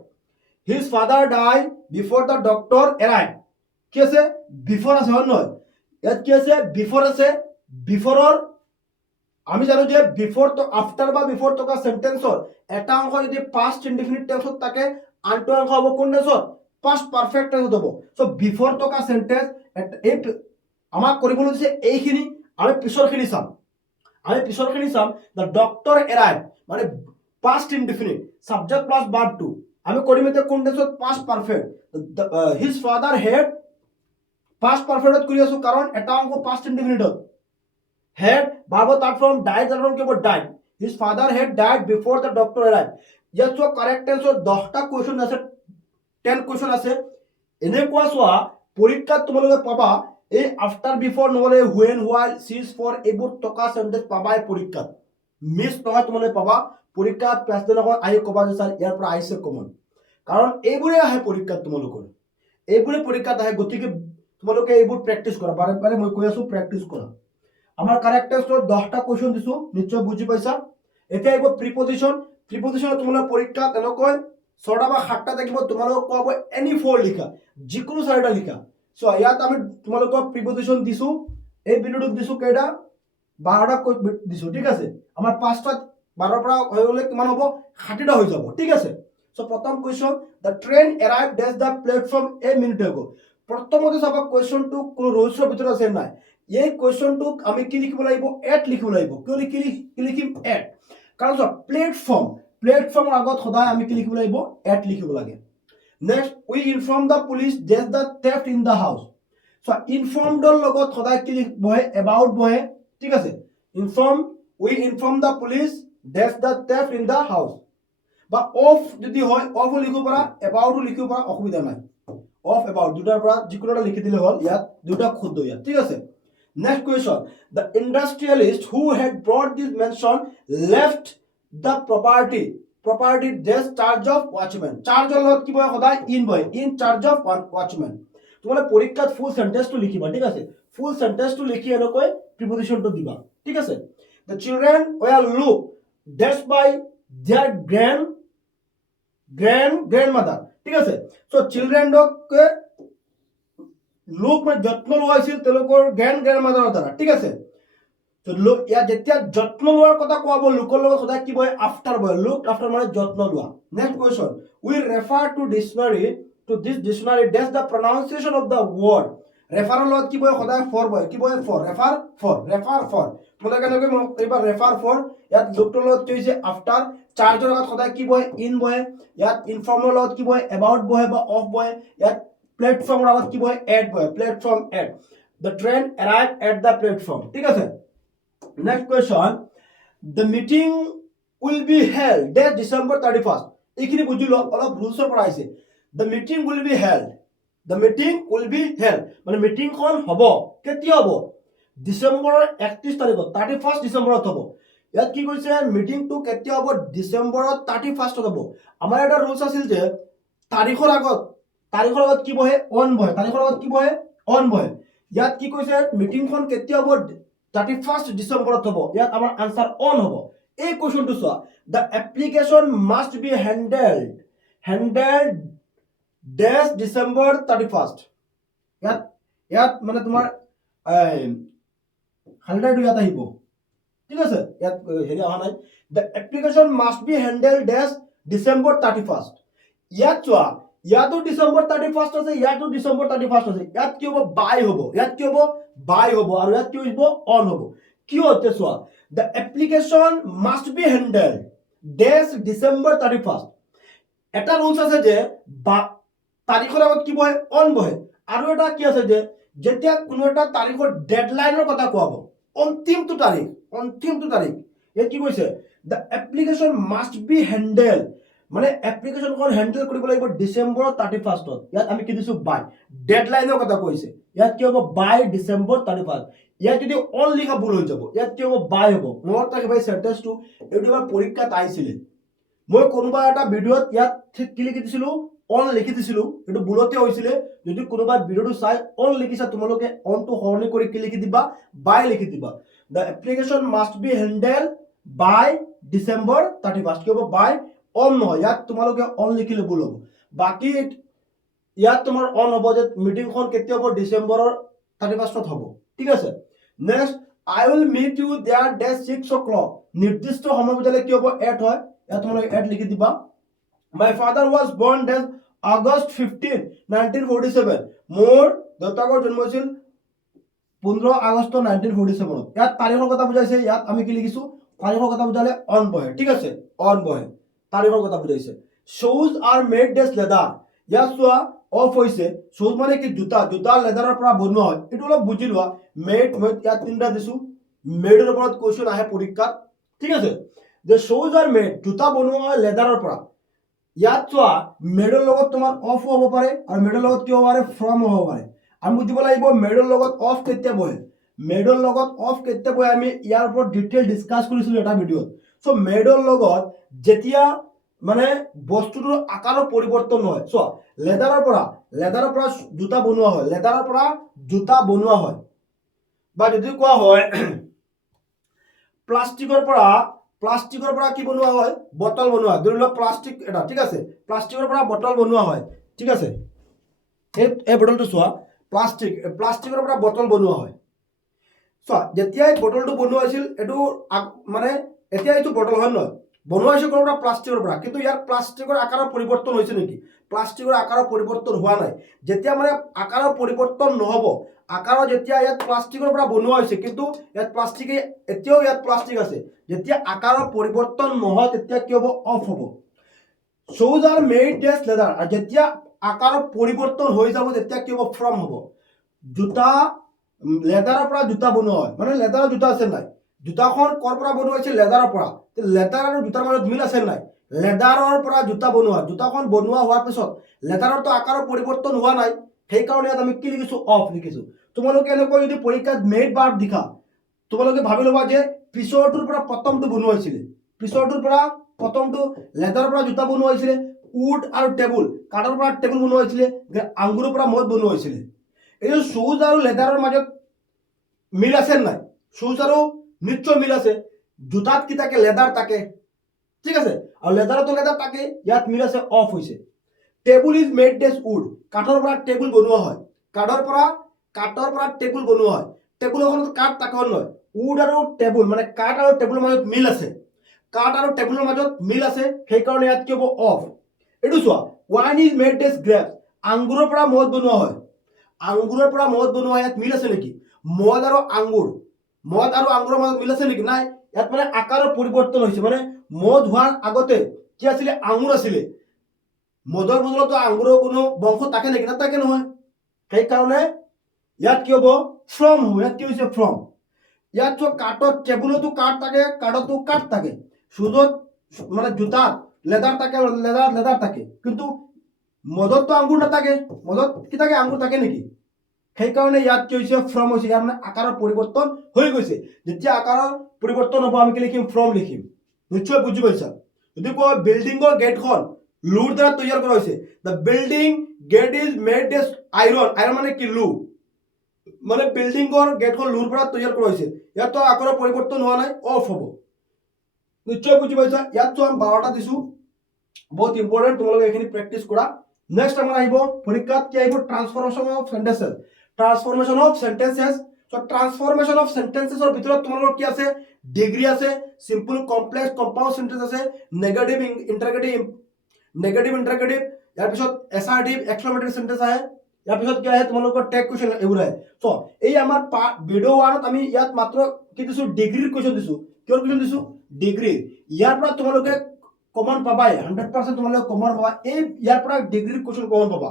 কি আছে বিফোর আছে হয় নহয় ইয়াত কি আছে বিফোর আছে বিফোৰৰ আমি জানো যে বিফোৰ তো আফটাৰ বা বিফোৰ থকা সেন্টেন্সৰ এটা অংশ যদি পাস্ট ইনডিফিনিট টেন্সত থাকে আনটো অংশ হ'ব কোন টেন্সত পাস্ট পারফেক্ট টেন্সত হ'ব সো বিফোর থকা সেন্টেন্স এই আমাক কৰিবলৈ দিছে এইখিনি আমি পিছৰখিনি চাম দ্য ডক্টৰ এৰাইভ মানে past indefinite subject plus verb two আমি কৰিম এতিয়া কোন টেন্সত past perfect his father had past পাৰফেক্টত কৰি আছো কাৰণ এটা অংশ পাস্ট ইনডিফিনিটত had Baba thought from died and from about died. His father had died before the doctor arrived. Yes, so correct answer 10টা question আছে 10 question আছে এনেকুৱা চোৱা পৰীক্ষাত তোমালোকে পাবা এই আফটাৰ বিফোৰ নহলে when while since for এইবোৰ টকা সেন্টেন্স পাবা এই পৰীক্ষাত মিস নহয় তোমালোকে পাবা পৰীক্ষাত প্ৰেজেন্ট এখন আহি কবা যে স্যাৰ ইয়াৰ পৰা আহিছে কমন কাৰণ এইবোৰে আহে পৰীক্ষাত তোমালোকৰ এইবোৰে পৰীক্ষাত আহে গতিকে তোমালোকে এইবোৰ প্ৰেক্টিস কৰা বাৰে বাৰে মই কৈ আছো প্ৰেক্টিস কৰা আমাৰ কাৰেক্ট টেন্সৰ 10টা কোৱেশ্চন দিছো নিশ্চয় বুজি পাইছা এতিয়া আহিব প্ৰিপজিশন তোমালোকৰ পৰীক্ষাত এনেকৈ 6টা বা 7টা থাকিব তোমালোকক কোৱাব এনি ফৰ লিখা যিকোনো 4টা লিখা সো ইয়াত আমি তোমালোকক প্ৰিপজিশন দিছো এই ভিডিওটো দিছো কেইটা 12টা দিছো ঠিক আছে আমাৰ 5টাত 12 পৰা হৈ গলে কিমান হ'ব 60টা হৈ যাব ঠিক আছে সো প্ৰথম question the train arrived at the platform a minute এগো প্ৰথমতে চাবা কোৱেশ্চনটো কোনো ৰুলছৰ ভিতৰত আছে নাই এই কোৱেশ্চনটোক আমি কি লিখিব লাগিব এট লিখিব লাগিব কিয় লিখিম এট কাৰণ প্লেটফৰ্মৰ আগত সদায় আমি কি লিখিব লাগিব এট লিখিব লাগে next we inform the police that the theft in the house so ইনফৰ্মডৰ লগত সদায় কি বহে এবাউট বহে ঠিক আছে we inform the police that the theft in the house বা অফ যদি হয় অফ লিখিব পাৰা এবাউটও লিখিব পাৰা অসুবিধা নাই অফ এবাউট দুটাৰ পৰা যিকোনো এটা লিখি দিলে হ'ল ইয়াত দুটা শুদ্ধ ইয়াত ঠিক আছে Next question. The industrialist who had brought this mansion left the property just charge of watchman. Charge of lot ki boy hoda in charge of watchman. তোমালে পৰীক্ষাত ফুল সেন্টেন্স টো লিখিবা ঠিক আছে ফুল সেন্টেন্স টো লিখি এনেকৈ প্ৰিপজিশন টো দিবা ঠিক আছে The children were looked that's by their grandmother ঠিক আছে so children dog লোক মানে যত্ন লোৱাইছিল তেওঁলোকৰ গ্ৰেণ্ডমাদাৰৰ দ্বাৰা ঠিক আছে তো ইয়া যেতিয়া যত্ন লোৱাৰ কথা কোৱাব লোকৰ লগত সদায় কি বয় আফটাৰ বয় লুক আফটাৰ মানে যত্ন লোৱা next question we refer to this dictionary does the pronunciation of the word ৰেফাৰৰ লগত কি বয় সদায় ফৰ বয় কি বয় ফৰ ৰেফাৰ ফৰ তোমালোকে কেনেকৈ এইবাৰ ৰেফাৰ ফৰ ইয়াত লোকটোৰ লগত কি হৈছে আফটাৰ চাৰ্জৰ লগত সদায় কি বয় ইন বয় ইয়াত ইনফৰ্মৰ লগত কি বয় এবাউট বয় বা অফ বয় ইয়াত প্লেটফর্ম আগত কি বয় এট বয় platform at the train arrive at the platform ঠিক আছে next question the meeting will be held that December 31 এইখিনি বুজিলো অলপ ৰুলসৰ পৰা আহিছে the meeting will be held মানে মিটিংখন হ'ব কেতিয়া হ'ব ডিসেম্বৰৰ 31 তাৰিখত 31 ডিসেম্বৰত হ'ব ইয়াত কি কৈছে মিটিংটো কেতিয়া হ'ব ডিসেম্বৰত 31ত হ'ব আমাৰ এটা ৰুলস আছিল যে তাৰিখৰ আগত কি বহে অন বহে ইয়াত কি কৈছে মিটিংখন কেতিয়া হ'ব 31 ডিসেম্বৰত হ'ব ইয়াত আমাৰ আনসাৰ অন হ'ব এই কোৱেশ্চনটো চোৱা the application must be handled does December 31 ইয়াত মানে তোমাৰ হালদাৰটো ইয়াত আহিব ঠিক আছে ইয়াত হেৰি অহা নাই the application must be handled does December 31 ইয়াত চোৱা ইয়াতো ডিসেম্বৰ 31 আছে ইয়াতো ডিসেম্বৰ 31 আছে ইয়াত কি হ'ব বাই হ'ব আৰু ইয়াত কি হ'ব অন হ'ব কি হতে চোৱা the application must be handled does December 31 এটা ৰুলস আছে যে তাৰিখৰ আগত কি বহে অন বহে আৰু এটা কি আছে যে যেতিয়া কোনো এটা তাৰিখৰ ডেডলাইনৰ কথা কোৱাব অন্তিমটো তাৰিখ ইয়াত কি কৈছে the application must be handled মানে এপ্লিকেশ্যনখন হেণ্ডেল কৰিব লাগিব ডিচেম্বৰ 31ত ইয়াত আমি কি দিছো বাই ডেডলাইনৰ কথা কৈছে ইয়াত কি হ'ব বাই ডিচেম্বৰ 31 ইয়াত যদি অন লিখা ভুল হৈ যাব ইয়াত কি হ'ব বাই হ'ব মনত ৰাখিবা এই সেন্টেন্সটো এইটো আমাৰ পৰীক্ষাত আহিছিলে মই কোনোবা এটা ভিডিঅ'ত ইয়াত কি লিখি দিছিলো অন লিখি দিছিলো এইটো ভুলতে হৈছিলে যদি কোনোবা ভিডিঅ'টো চাই অন লিখিছা তোমালোকে অনটো সলনি কৰি কি লিখি দিবা বাই লিখি দিবা the application must be handled by December 31 কি হ'ব বাই অন নহয় ইয়াত তোমালোকে অন লিখিলে ভুল হ'ব বাকি ইয়াত তোমাৰ অন হ'ব যে মিটিংখন কেতিয়া হ'ব ডিসেম্বৰৰ 31ত হ'ব ঠিক আছে next I will meet you there at 6 o'clock নিৰ্দিষ্ট সময় বুজালে কি হ'ব এট হয় ইয়াত তোমালোকে এট লিখি দিবা my father was born on August 15 1947 মোৰ দেউতাকৰ জন্ম হৈছিল 15 আগষ্ট 1947 ইয়াত তাৰিখৰ কথা বুজাইছে ইয়াত আমি কি লিখিছো তাৰিখৰ কথা বুজালে অন বহে ঠিক আছে অন বহে তাৰিখৰ কথা বুজাইছে shoes are made this leather ইয়াত চোৱা অফ হৈছে shoes মানে কি জোতা জোতা লেদাৰৰ পৰা বনোৱা হয় এটো অলপ বুজি লোৱা মেড মই ইয়াত তিনটা দিছো মেডৰ ওপৰত কোৱেশ্চন আহে পৰীক্ষাত ঠিক আছে যে shoes are made জোতা বনোৱা হয় লেদাৰৰ পৰা ইয়াত চোৱা মেডৰ লগত তোমাৰ অফ হ'ব পাৰে আৰু মেডৰ লগত কি হ'ব পাৰে ফ্ৰম হ'ব পাৰে আমি বুজিব লাগিব মেডৰ লগত অফ কেতিয়া বহে মেডৰ লগত অফ কেতিয়া বহে আমি ইয়াৰ ওপৰত ডিটেইল ডিসকাস কৰিছিলো এটা ভিডিঅ'ত সো মেডৰ লগত যেতিয়া মানে বস্তুটোৰ আকাৰৰ পৰিৱৰ্তন হয় চোৱা লেদাৰৰ পৰা জোতা বনোৱা হয় লেদাৰৰ পৰা জোতা বনোৱা হয় বা যদি কোৱা হয় প্লাষ্টিকৰ পৰা কি বনোৱা হয় বটল বনোৱা হয় ধৰি লওক প্লাষ্টিক এটা ঠিক আছে প্লাষ্টিকৰ পৰা বটল বনোৱা হয় ঠিক আছে এই বটলটো চোৱা প্লাষ্টিকৰ পৰা বটল বনোৱা হয় চোৱা যেতিয়া এই বটলটো বনোৱা হৈছিল এটো মানে এতিয়া এইটো বটল হয় নহয় বনোৱা হৈছিল কোনটা প্লাষ্টিকৰ পৰা কিন্তু ইয়াৰ প্লাষ্টিকৰ আকাৰৰ পৰিৱৰ্তন হৈছে নেকি প্লাষ্টিকৰ আকাৰৰ পৰিৱৰ্তন হোৱা নাই যেতিয়া মানে আকাৰৰ পৰিৱৰ্তন নহব আকাৰৰ যেতিয়া ইয়াত প্লাষ্টিকৰ পৰা বনোৱা হৈছে কিন্তু ইয়াত প্লাষ্টিকে এতিয়াও ইয়াত প্লাষ্টিক আছে যেতিয়া আকাৰৰ পৰিৱৰ্তন নহয় তেতিয়া কি হ'ব অফ হ'ব shoes are made this leather আৰু যেতিয়া আকাৰৰ পৰিৱৰ্তন হৈ যাব তেতিয়া কি হ'ব ফ্ৰম হ'ব জোতা লেদাৰৰ পৰা জোতা বনোৱা হয় মানে লেদাৰৰ জোতা আছে নাই জোতাখন কৰ পৰা বনোৱা হৈছে লেদাৰৰ পৰা লেদাৰ আৰু জোতাৰ মাজত মিল আছে নাই লেদাৰৰ পৰা জোতা বনোৱা জোতাখন বনোৱা হোৱাৰ পিছত লেদাৰৰ তো আকাৰৰ পৰিৱৰ্তন হোৱা নাই সেই কাৰণে আমি কি লিখিছো অফ লিখিছো তোমালোকে এনেকৈ যদি পৰীক্ষাত মেড বাৰ দিখা তোমালোকে ভাবি ল'বা যে পিছৰটোৰ পৰা প্ৰথমটো বনোৱা হৈছিল পিছৰটোৰ পৰা প্ৰথমটো লেদাৰৰ পৰা জোতা বনোৱা হৈছিল উড আৰু টেবুল কাঠৰ পৰা টেবুল বনোৱা হৈছিল আঙ্গুৰৰ পৰা মদ বনোৱা হৈছিল এই শুজ আৰু লেদাৰৰ মাজত মিল আছে নাই শুজ আৰু নিশ্চয় মিল আছে জোতাত কি থাকে লেদাৰ থাকে ঠিক আছে আৰু লেদাৰতো লেদাৰ থাকে ইয়াত মিল আছে অফ হৈছে table is made this wood কাঠৰ পৰা টেবুল বনোৱা হয় কাঠৰ পৰা টেবুল বনোৱা হয় টেবুল এখনত কাঠ থাকে নহয় উড আৰু টেবুল মানে কাঠ আৰু টেবুলৰ মাজত মিল আছে কাঠ আৰু টেবুলৰ মাজত মিল আছে সেই কাৰণে ইয়াত কি হ'ব অফ এটো চোৱা ওয়াইন ইজ মেড দিস গ্ৰেপস আঙ্গুৰৰ পৰা মদ বনোৱা হয় ইয়াত মিল আছে নেকি মদ আৰু আঙ্গুৰৰ মাজত মিল আছে নেকি নাই ইয়াত মানে আকাৰৰ পৰিৱৰ্তন হৈছে মানে মদ হোৱাৰ আগতে কি আছিল আঙ্গুৰ আছিল মদৰ বদলতো আঙ্গুৰৰ কোনো বংশ থাকে নেকি নাথাকে নহয় সেই কাৰণে ইয়াত কি হ'ব ফ্ৰম ইয়াত কি হৈছে ফ্ৰম ইয়াত তো কাঠৰ টেবুলতো কাঠ থাকে কাঠতো কাঠ থাকে শুজত মানে জোতাত লেদাৰ থাকে কিন্তু মদততো আঙ্গুৰ নাথাকে মদত কি থাকে আঙ্গুৰ থাকে নেকি সেই কাৰণে ইয়াত কি হৈছে ফ্ৰম হৈছে ইয়াৰ মানে আকাৰৰ পৰিৱৰ্তন হৈ গৈছে যেতিয়া আকাৰৰ পৰিৱৰ্তন হ'ব আমি কি লিখিম ফ্ৰম লিখিম নিশ্চয় বুজি পাইছা যদি কোৱা বিল্ডিংৰ গেটখন লুৰ দ্বাৰা তৈয়াৰ কৰা হৈছে the building gate is made this iron মানে কি লু মানে বিল্ডিংৰ গেটখন লুৰ পৰা তৈয়াৰ কৰা হৈছে ইয়াত তো আকাৰৰ পৰিৱৰ্তন হোৱা নাই অফ হ'ব নিশ্চয় বুজি পাইছা ইয়াত তো আমি 12টা দিছো বহুত ইম্পৰ্টেন্ট তোমালোকে এখিনি প্ৰেক্টিস কৰা নেক্সট আমাৰ আহিব পৰীক্ষাত কি আহিব ট্ৰান্সফৰমেশন অফ সেন্টেন্সেস সো ট্ৰান্সফৰমেশন অফ সেন্টেন্সেসৰ ভিতৰত তোমালোকৰ কি আছে ডিগ্ৰী আছে সিম্পল কমপ্লেক্স কম্পাউণ্ড সেন্টেন্স আছে নেগেটিভ ইন্টাৰগেটিভ ইয়াৰ পিছত এসাৰ্টিভ এক্সক্লেমেটৰী সেন্টেন্স আহে ইয়াৰ পিছত কি আহে তোমালোকৰ টেগ কোৱেশ্চন এইবোৰ আহে সো এই আমাৰ ভিডিও 1ত আমি ইয়াত মাত্ৰ কি দিছো ডিগ্ৰীৰ কোৱেশ্চন দিছো কিহৰ কোৱেশ্চন দিছো ডিগ্ৰী ইয়াৰ পৰা তোমালোকে কমন পাবা 100% তোমালোকে কমন পাবা এই ইয়াৰ পৰা ডিগ্ৰীৰ কোৱেশ্চন কমন পাবা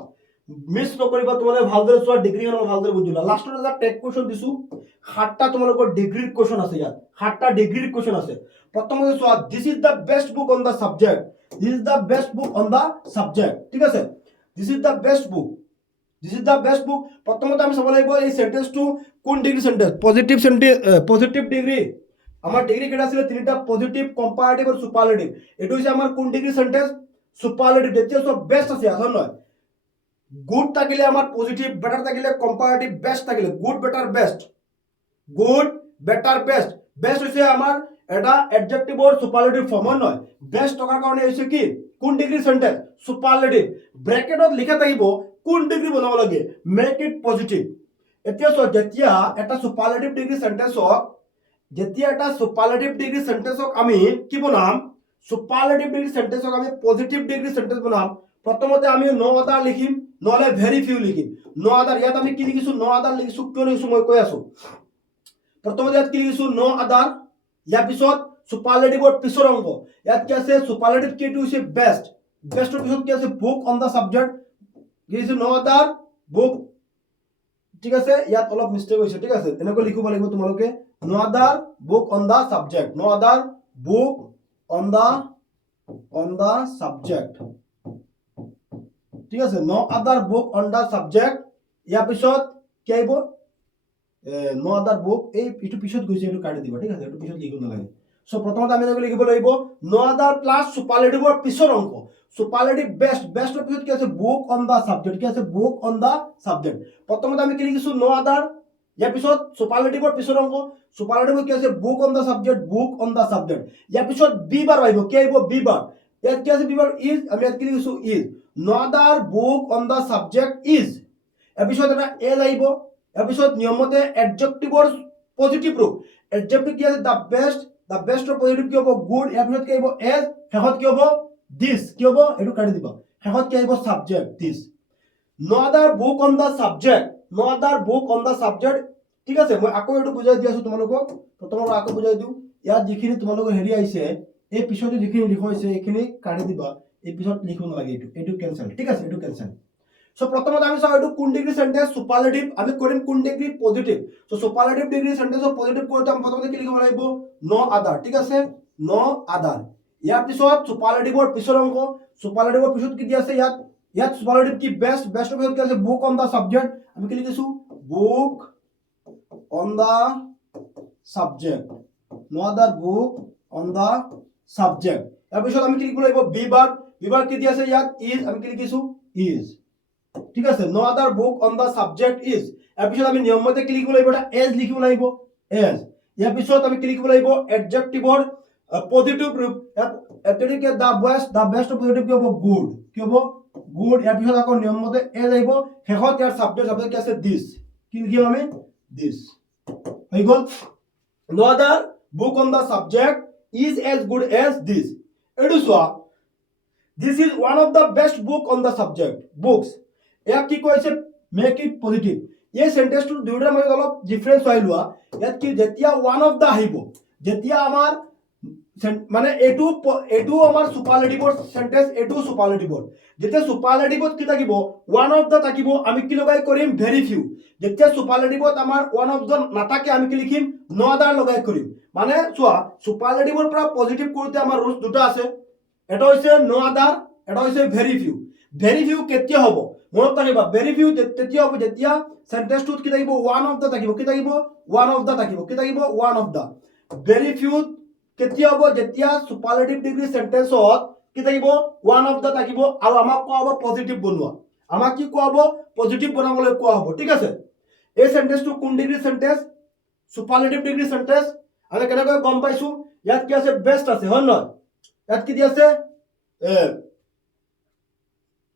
মিস নকৰিবা তোমালোকে ভালদৰে চোৱা ডিগ্ৰীখন ভালদৰে বুজিলা লাষ্টত এটা টেক কোৱেশ্চন দিছো 7টা তোমালোকৰ ডিগ্ৰীৰ কোৱেশ্চন আছে ইয়াত 7টা ডিগ্ৰীৰ কোৱেশ্চন আছে প্ৰথমতে চোৱা this is the best book on the subject this is the best book on the subject ঠিক আছে this is the best book this is the best book প্ৰথমতে আমি চাব লাগিব এই সেন্টেন্সটো কোন ডিগ্ৰী সেন্টেন্স পজিটিভ ডিগ্ৰী আমাৰ ডিগ্ৰী কেইটা আছিল তিনিটা পজিটিভ কম্পাৰেটিভ আৰু সুপাৰলেটিভ এটো হৈছে আমাৰ কোন ডিগ্ৰী সেন্টেন্স সুপাৰলেটিভ যেতিয়া সব বেষ্ট আছে আছে নহয় গুড থাকিলে আমাৰ পজিটিভ বেটাৰ থাকিলে কম্পাৰেটিভ বেষ্ট থাকিলে গুড বেটাৰ বেষ্ট বেষ্ট হৈছে আমাৰ এটা এডজেক্টিভৰ সুপাৰলেটিভ ফৰ্ম নহয় বেষ্ট টকাৰ কাৰণে হৈছে কি কোন ডিগ্ৰী সেন্টেন্স সুপাৰলেটিভ ব্ৰেকেটত লিখা থাকিব কোন ডিগ্ৰী বনাব লাগে মেক ইট পজিটিভ এতিয়া সো যেতিয়া এটা সুপাৰলেটিভ ডিগ্ৰী সেন্টেন্সক আমি কি বনাম সুপাৰলেটিভ ডিগ্ৰী সেন্টেন্সক আমি পজিটিভ ডিগ্ৰী সেন্টেন্স বনাম প্ৰথমতে আমি নো আদাৰ লিখিম নহলে ভেৰি ফিউ লিখিম নো আদাৰ ইয়াত আমি কি লিখিছো নো আদাৰ লিখিছো কিয় লিখিছো মই কৈ আছো প্ৰথমতে ইয়াত কি লিখিছো নো আদাৰ ইয়াৰ পিছত সুপাৰলেটিভৰ পিছৰ অংক ইয়াত কি আছে সুপাৰলেটিভ কিটো হৈছে বেষ্টৰ পিছত কি আছে বুক অন দা সাবজেক্ট কি আছে নো আদাৰ বুক ঠিক আছে ইয়াত অলপ মিস্টেক হৈছে ঠিক আছে এনেকৈ লিখিব লাগিব তোমালোকে নো other book on the subject know other book on the subject ঠিক আছে no other book on the subject ইয়াৰ পিছত কি আহিব নো আদাৰ বুক এই ইটো পিছত গৈছে এটো কাটি দিবা ঠিক আছে এটো পিছত লিখিব নালাগে সো প্ৰথমতে আমি এনেকৈ লিখিব লাগিব নো আদাৰ প্লাস সুপাৰলেটিভৰ পিছৰ অংক সুপাৰলেটিভ বেষ্টৰ পিছত কি আছে বুক অন দা সাবজেক্ট কি আছে বুক অন দা সাবজেক্ট প্ৰথমতে আমি কি লিখিছো নো আদাৰ ইয়াৰ পিছত সুপাৰলেটিভৰ পিছৰ অংক সুপাৰলেটিভ কি আছে বুক অন দা সাবজেক্ট ইয়াৰ পিছত বি বাৰ আহিব কি আহিব বি বাৰ ইয়াত কি আছে বি বাৰ ইজ আমি ইয়াত কি লিখিছো is no other book on the subject is ইয়াৰ পিছত এটা এজ আহিব ইয়াৰ পিছত নিয়মতে এডজেক্টিভৰ পজিটিভ ৰূপ এডজেক্টিভ কি আছে দা বেষ্টৰ পজিটিভ কি হ'ব গুড ইয়াৰ পিছত কি আহিব এজ শেষত কি হ'ব দিস কি হ'ব এটো কাটি দিবা শেষত কি আহিব subject this no other book on the subject ঠিক আছে মই আকৌ এটো বুজাই দি আছো তোমালোকক প্ৰথমতে আকৌ বুজাই দিও ইয়াত যিখিনি তোমালোকৰ হেৰি আহিছে এই পিছতে যিখিনি লিখা হৈছে এইখিনি কাটি দিবা এই পিছত লিখিব নালাগে এটো ক্যান্সেল ঠিক আছে এটো ক্যান্সেল সো প্ৰথমতে আমি চাও এটো কোন ডিগ্ৰী সেন্টেন্স সুপাৰলেটিভ আমি কৰিম কোন degree positive so superlative degree সেন্টেন্সৰ পজিটিভ কৰোঁতে আমি প্ৰথমতে কি লিখিব লাগিব নো আদাৰ ঠিক আছে নো আদাৰ ইয়াৰ পিছত সুপাৰলেটিভৰ পিছৰ অংক সুপাৰলেটিভৰ পিছত কি দি আছে ইয়াত সুপাৰলেটিভ কি বেষ্টৰ পিছত কি আছে বুক অন দা সাবজেক্ট আমি কি লিখিছো book on the subject know other book on the subject ইয়াৰ পিছত আমি কি লিখিব লাগিব বি বাৰ কি দি আছে ইয়াত ইজ আমি কি লিখিছো ইজ ঠিক আছে no other book on the subject is ইয়াৰ পিছত আমি নিয়মমতে কি লিখিব লাগিব এটা এজ লিখিব লাগিব এজ ইয়াৰ পিছত আমি কি লিখিব লাগিব এডজেক্টিভৰ পজিটিভ ৰূপ এটলিকে দা বেষ্ট পজিটিভ কি হ'ব গুড ইয়াৰ পিছত আকৌ নিয়মমতে এজ আহিব শেষত ইয়াৰ সাবজেক্ট কি আছে দিস কি লিখিম আমি দিস হৈ গল no other book on the subject is as good as this এটো চোৱা this is one of the best book on the subject books এয়া কি কৈছে মেক ইট পজিটিভ এই সেন্টেন্সটো দুইটাৰ মাজত অলপ ডিফাৰেন্স হৈ লোৱা ইয়াত কি যেতিয়া ওয়ান অফ দা আহিব যেতিয়া আমাৰ মানে এটো আমাৰ সুপাৰলেটিভৰ সেন্টেন্স এটো সুপাৰলেটিভৰ যেতিয়া সুপাৰলেটিভত কি থাকিব ওয়ান অফ দা থাকিব আমি কি লগাই কৰিম ভেৰি ফিউ যেতিয়া সুপাৰলেটিভত আমাৰ ওয়ান অফ দা নাথাকে আমি কি লিখিম নো আদাৰ লগাই কৰিম মানে চোৱা সুপাৰলেটিভৰ পৰা পজিটিভ কৰোঁতে আমাৰ ৰুলছ দুটা আছে এটা হৈছে নো আদাৰ এটা হৈছে ভেৰি ফিউ কেতিয়া হ'ব মনত ৰাখিবা ভেৰি ফিউ তেতিয়া হ'ব যেতিয়া সেন্টেন্সটোত কি থাকিব ওয়ান অফ দা থাকিব one of da very few কেতিয়া হ'ব যেতিয়া সুপাৰলেটিভ ডিগ্ৰী সেন্টেন্সত কি থাকিব ওয়ান অফ দা থাকিব আৰু আমাক কোৱা হ'ব পজিটিভ বনোৱা আমাক কি কোৱা হ'ব পজিটিভ বনাবলৈ কোৱা হ'ব ঠিক আছে এই সেন্টেন্সটো কোন ডিগ্ৰী সেন্টেন্স সুপাৰলেটিভ ডিগ্ৰী সেন্টেন্স আমি কেনেকৈ গম পাইছো ইয়াত কি আছে বেষ্ট আছে হয় নহয় ইয়াত কি দি আছে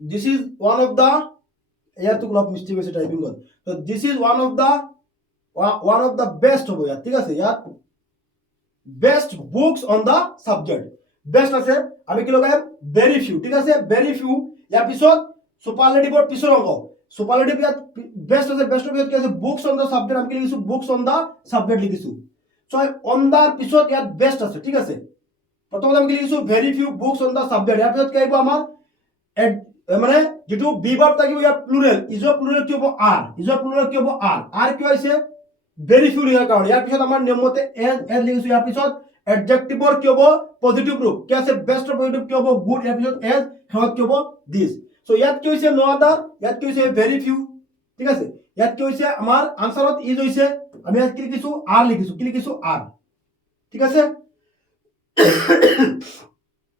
this is one of the ইয়াত অলপ মিস্টেক হৈছে টাইপিংত তো this is one of the best হ'ব ইয়াত ঠিক আছে ইয়াত best books on the subject best আছে আমি কি লগাম ভেৰি ফিউ ঠিক আছে ভেৰি ফিউ ইয়াৰ পিছত সুপাৰলেটিভৰ পিছৰ অংক সুপাৰলেটিভ ইয়াত বেষ্ট আছে বেষ্টৰ পিছত কি আছে বুকস অন দা সাবজেক্ট আমি কি লিখিছো বুকস অন দা সাবজেক্ট লিখিছো সো অন দাৰ পিছত ইয়াত বেষ্ট আছে ঠিক আছে প্ৰথমতে আমি কি লিখিছো very few books on the subject ইয়াৰ পিছত কি আহিব আমাৰ মানে যেটো বি ভাৰ্ব থাকিব ইয়াৰ প্লুৰেল ইজৰ প্লুৰেল কি হ'ব আৰ ইজৰ প্লুৰেল কি হ'ব আৰ কি হৈছে ভেৰি ফিউ লিখাৰ কাৰণে ইয়াৰ পিছত আমাৰ নিয়মতে এজ লিখিছো ইয়াৰ পিছত এডজেক্টিভৰ কি হ'ব পজিটিভ ৰূপ কি আছে বেষ্ট পজিটিভ কি হ'ব গুড ইয়াৰ পিছত এজ শেষত কি হ'ব দিস সো ইয়াত কি হৈছে নো আদাৰ ইয়াত কি হৈছে ভেৰি ফিউ ঠিক আছে ইয়াত কি হৈছে আমাৰ আনসাৰত ইজ হৈছে আমি ইয়াত কি লিখিছো আৰ লিখিছো আৰ ঠিক আছে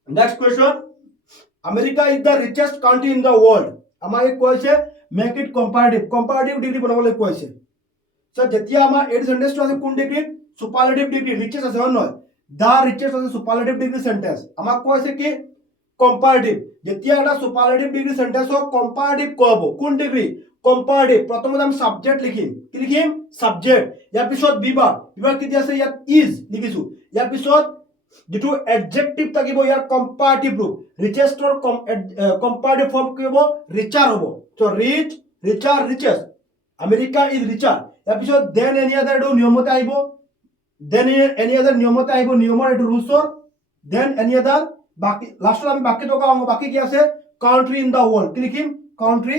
next question America is the richest country in the world. আমাৰ এই কৈছে মেক ইট কম্পাৰেটিভ ডিগ্ৰী বনাবলৈ কৈছে সো যেতিয়া আমাৰ এই সেন্টেন্সটো আছে কোন ডিগ্ৰী সুপাৰলেটিভ ডিগ্ৰী ৰিচেষ্ট আছে হয় নহয় দা ৰিচেষ্ট আছে সুপাৰলেটিভ ডিগ্ৰী সেন্টেন্স আমাক কৈছে কি কম্পাৰেটিভ যেতিয়া এটা সুপাৰলেটিভ ডিগ্ৰী সেন্টেন্স হক কম্পাৰেটিভ কব কোন ডিগ্ৰী কম্পাৰেটিভ প্ৰথমতে আমি সাবজেক্ট লিখিম কি লিখিম সাবজেক্ট ইয়াৰ পিছত বিভাগ কি দিয়া আছে ইয়াত ইজ লিখিছো ইয়াৰ পিছত যেটো এডজেক্টিভ থাকিব ইয়াৰ কম্পাৰেটিভ ৰূপ ৰিচেষ্টৰ কম্পাৰেটিভ ফৰ্ম কি হ'ব ৰিচাৰ হ'ব so richer richest America is richer ইয়াৰ পিছত দেন এনি আদাৰ এটো নিয়মতে আহিব নিয়মৰ এটো ৰুলছৰ দেন এনি আদাৰ বাকি লাষ্টত আমি বাকি টকা বাকি কি আছে কাউন্ট্ৰি ইন দা ওয়াৰ্ল্ড কি লিখিম কাউন্ট্ৰি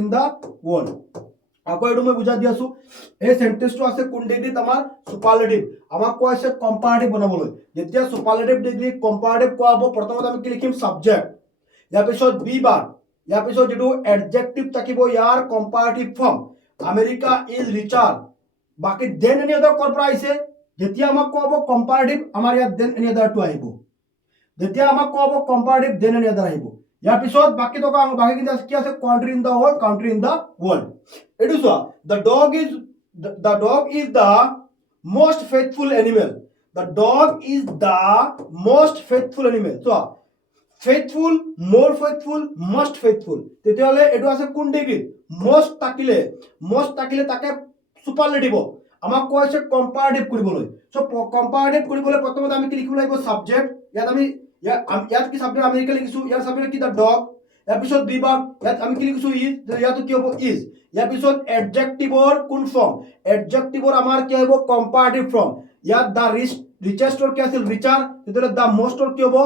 ইন দা ওয়ার্ল্ড আকৌ এটো মই বুজাই দি আছো এই সেন্টেন্সটো আছে কোন ডিগ্ৰীত আমাৰ সুপাৰলেটিভ আমাক কোৱা আছে কম্পাৰেটিভ বনাবলৈ যেতিয়া সুপাৰলেটিভ ডিগ্ৰী কম্পাৰেটিভ কোৱা হ'ব প্ৰথমতে আমি কি লিখিম সাবজেক্ট ইয়াৰ পিছত বিভাগ ইয়াৰ পিছত যেটো এডজেক্টিভ থাকিব ইয়াৰ comparative form America is richer বাকি দেন এনি আদাৰ কৰ পৰা আহিছে যেতিয়া আমাক কোৱা হ'ব কম্পাৰেটিভ আমাৰ ইয়াত দেন এনি আদাৰটো আহিব যেতিয়া আমাক কোৱা হ'ব কম্পাৰেটিভ দেন এনি আদাৰ আহিব ইয়াৰ পিছত বাকি টকা বাকি কি আছে কাউন্ট্ৰি ইন দা ওয়াৰ্ল্ড এটো চোৱা the dog is the most faithful animal চোৱা faithful more faithful most faithful তেতিয়ালে এটো আছে কোন ডিগ্ৰী most থাকিলে তাকে সুপাৰলেটিভ আমাক কৈছে কম্পাৰেটিভ কৰিবলৈ সো কম্পাৰেটিভ কৰিবলৈ প্ৰথমতে আমি কি লিখিব লাগিব সাবজেক্ট ইয়াত কি সাবজেক্ট আমেৰিকা লিখিছো ইয়াৰ সাবজেক্ট কি দা ডগ ইয়াৰ পিছত বিভাগ ইয়াত আমি কি লিখিছো ইজ ইয়াত কি হ'ব ইজ ইয়াৰ পিছত এডজেক্টিভৰ কোন ফৰ্ম এডজেক্টিভৰ আমাৰ কি হ'ব কম্পাৰেটিভ ফৰ্ম ইয়াত দা ৰিচেষ্টৰ কি আছিল ৰিচাৰ তেতিয়ালে দা মোষ্টৰ কি হ'ব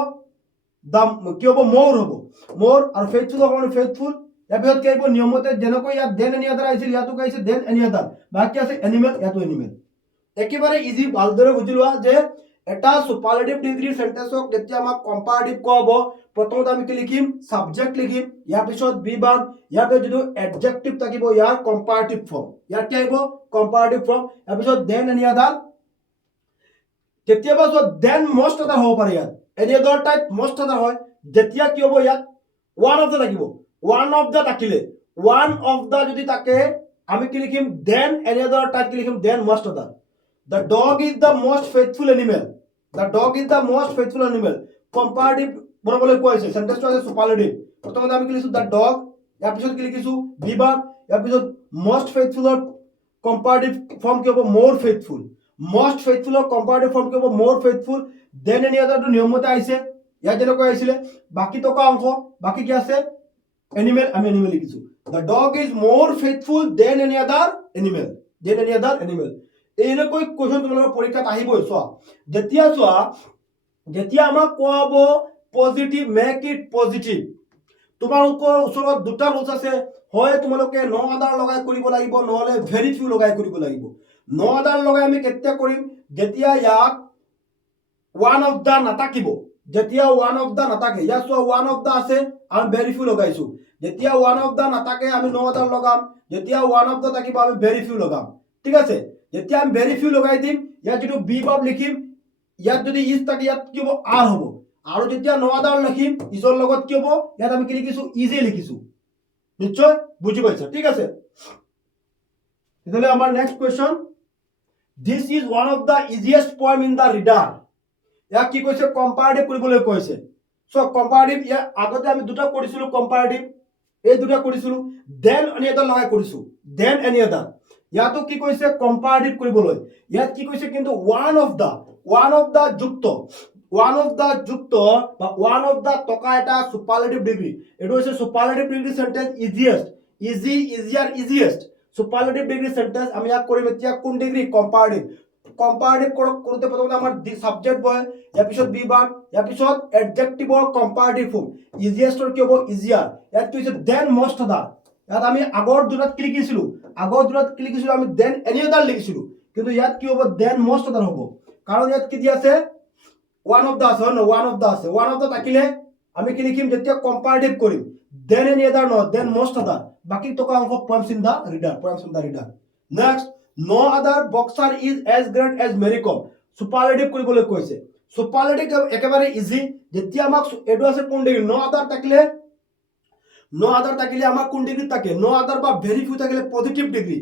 মোৰ আৰু ফেইথফুলৰ কাৰণে ফেইথফুল ইয়াৰ পিছত কি আহিব নিয়মতে যেনেকৈ ইয়াত দেন এনি আদাৰ আহিছিল ইয়াতো কৈছে দেন এনি আদাৰ বাকি আছে এনিমেল ইয়াতো এনিমেল একেবাৰে ইজি ভালদৰে বুজি লোৱা যে এটা সুপাৰলেটিভ ডিগ্ৰী সেন্টেন্সক যেতিয়া আমাক কম্পাৰেটিভ কোৱা হ'ব প্ৰথমতে আমি কি লিখিম সাবজেক্ট লিখিম ইয়াৰ পিছত বিভাগ ইয়াৰ পিছত যেটো এডজেক্টিভ থাকিব ইয়াৰ কম্পাৰেটিভ ফৰ্ম ইয়াৰ কি আহিব কম্পাৰেটিভ ফৰ্ম ইয়াৰ পিছত দেন এনি আদাৰ কেতিয়াবা দেন মোষ্ট আদাৰ হ'ব পাৰে ইয়াত এনি আদাৰ টাইপ মোষ্ট আদাৰ হয় যেতিয়া কি হ'ব ইয়াত ওৱান অফ দা থাকিব ওৱান অফ দা যদি থাকে আমি কি লিখিম দেন এনি আদাৰ টাইপ কি লিখিম দেন মোষ্ট আদাৰ The dog is the most faithful animal. Comparative বনাবলৈ কৈছে সেন্টেন্সটো আছে সুপাৰলেটিভ প্ৰথমতে আমি কি লিখিছো the dog ইয়াৰ পিছত কি লিখিছো বিভাগ ইয়াৰ পিছত most faithful comparative form কি হ'ব more faithful comparative form কি হ'ব more faithful then any other টো নিয়মতে আহিছে ইয়াত যেনেকৈ আহিছিলে বাকি টকা অংশ বাকি কি আছে এনিমেল আমি এনিমেল লিখিছো the dog is more faithful than any other animal এনেকৈ কোৱেশ্চন তোমালোকৰ পৰীক্ষাত আহিবই চোৱা যেতিয়া আমাক কোৱা হ'ব পজিটিভ মেক ইট পজিটিভ তোমালোকৰ ওচৰত দুটা ৰুলছ আছে হয় তোমালোকে নো আদাৰ লগাই কৰিব লাগিব নহলে ভেৰি ফিউ লগাই কৰিব লাগিব নো আদাৰ লগাই আমি কেতিয়া কৰিম যেতিয়া ইয়াত ওৱান অফ দা নাথাকিব যেতিয়া ওৱান অফ দা নাথাকে ইয়াত চোৱা ওৱান অফ দা আছে আমি ভেৰি ফিউ লগাইছো যেতিয়া ওৱান অফ দা নাথাকে আমি নো আদাৰ লগাম যেতিয়া ওৱান অফ দা থাকিব আমি ভেৰি ফিউ লগাম ঠিক আছে যেতিয়া আমি ভেৰি ফিউ লগাই দিম ইয়াত যেটো বি ভাব লিখিম ইয়াত যদি ইজ থাকে ইয়াত কি হ'ব আৰ হ'ব আৰু যেতিয়া নো আদাৰ লিখিম ইজৰ লগত কি হ'ব ইয়াত আমি কি লিখিছো ইজে লিখিছো নিশ্চয় বুজি পাইছা ঠিক আছে তেতিয়ালে আমাৰ next question this is one of the easiest poem in the reader ইয়াক কি কৈছে কম্পাৰেটিভ কৰিবলৈ কৈছে সো কম্পাৰেটিভ ইয়া আগতে আমি দুটা কৰিছিলো কম্পাৰেটিভ এই দুটা কৰিছিলো দেন এনি আদাৰ লগাই কৰিছো দেন এনি আদাৰ ইয়াতো কি কৈছে কম্পাৰেটিভ কৰিবলৈ ইয়াত কি কৈছে কিন্তু ওৱান অফ দা যুক্ত বা ওৱান অফ দা টকা এটা সুপাৰলেটিভ ডিগ্ৰী এটো হৈছে সুপাৰলেটিভ ডিগ্ৰী সেন্টেন্স ইজিয়েষ্ট সুপাৰলেটিভ ডিগ্ৰী সেন্টেন্স আমি ইয়াক কৰিম এতিয়া কোন ডিগ্ৰী কম্পাৰেটিভ কম্পাৰেটিভ কৰোঁতে প্ৰথমতে আমাৰ সাবজেক্ট বহে, ইয়াৰ পিছত বি ভাৰ্ব, ইয়াৰ পিছত এডজেক্টিভৰ কম্পাৰেটিভ ফৰ্ম, ইজিয়েষ্টৰ কি হ'ব ইজিয়াৰ, ইয়াত কি হৈছে দেন মষ্ট আদাৰ। ইয়াত আমি আগৰ দুটাত কি লিখিছিলোঁ, আমি দেন এনি আদাৰ লিখিছিলোঁ, কিন্তু ইয়াত কি হ'ব দেন মষ্ট আদাৰ হ'ব, কাৰণ ইয়াত কি দি আছে ওৱান অফ দা আছে, হয় নহয়, ওৱান অফ দা থাকিলে আমি কি লিখিম যেতিয়া কম্পাৰেটিভ কৰিম, দেন এনি আদাৰ নহয়, দেন মষ্ট আদাৰ, বাকী টকা অংশ poems in the reader. Next, no other boxer is as great as Mary Kom, superlative কৰিবলৈ কৈছে। সুপাৰলেটিভ একেবাৰে ইজি, যেতিয়া আমাক এইটো আছে কোন ডিগ্ৰী, নো আদাৰ থাকিলে আমাৰ কোন ডিগ্ৰী থাকে, নো আদাৰ বা ভেৰি ফিউ থাকিলে পজিটিভ ডিগ্ৰী।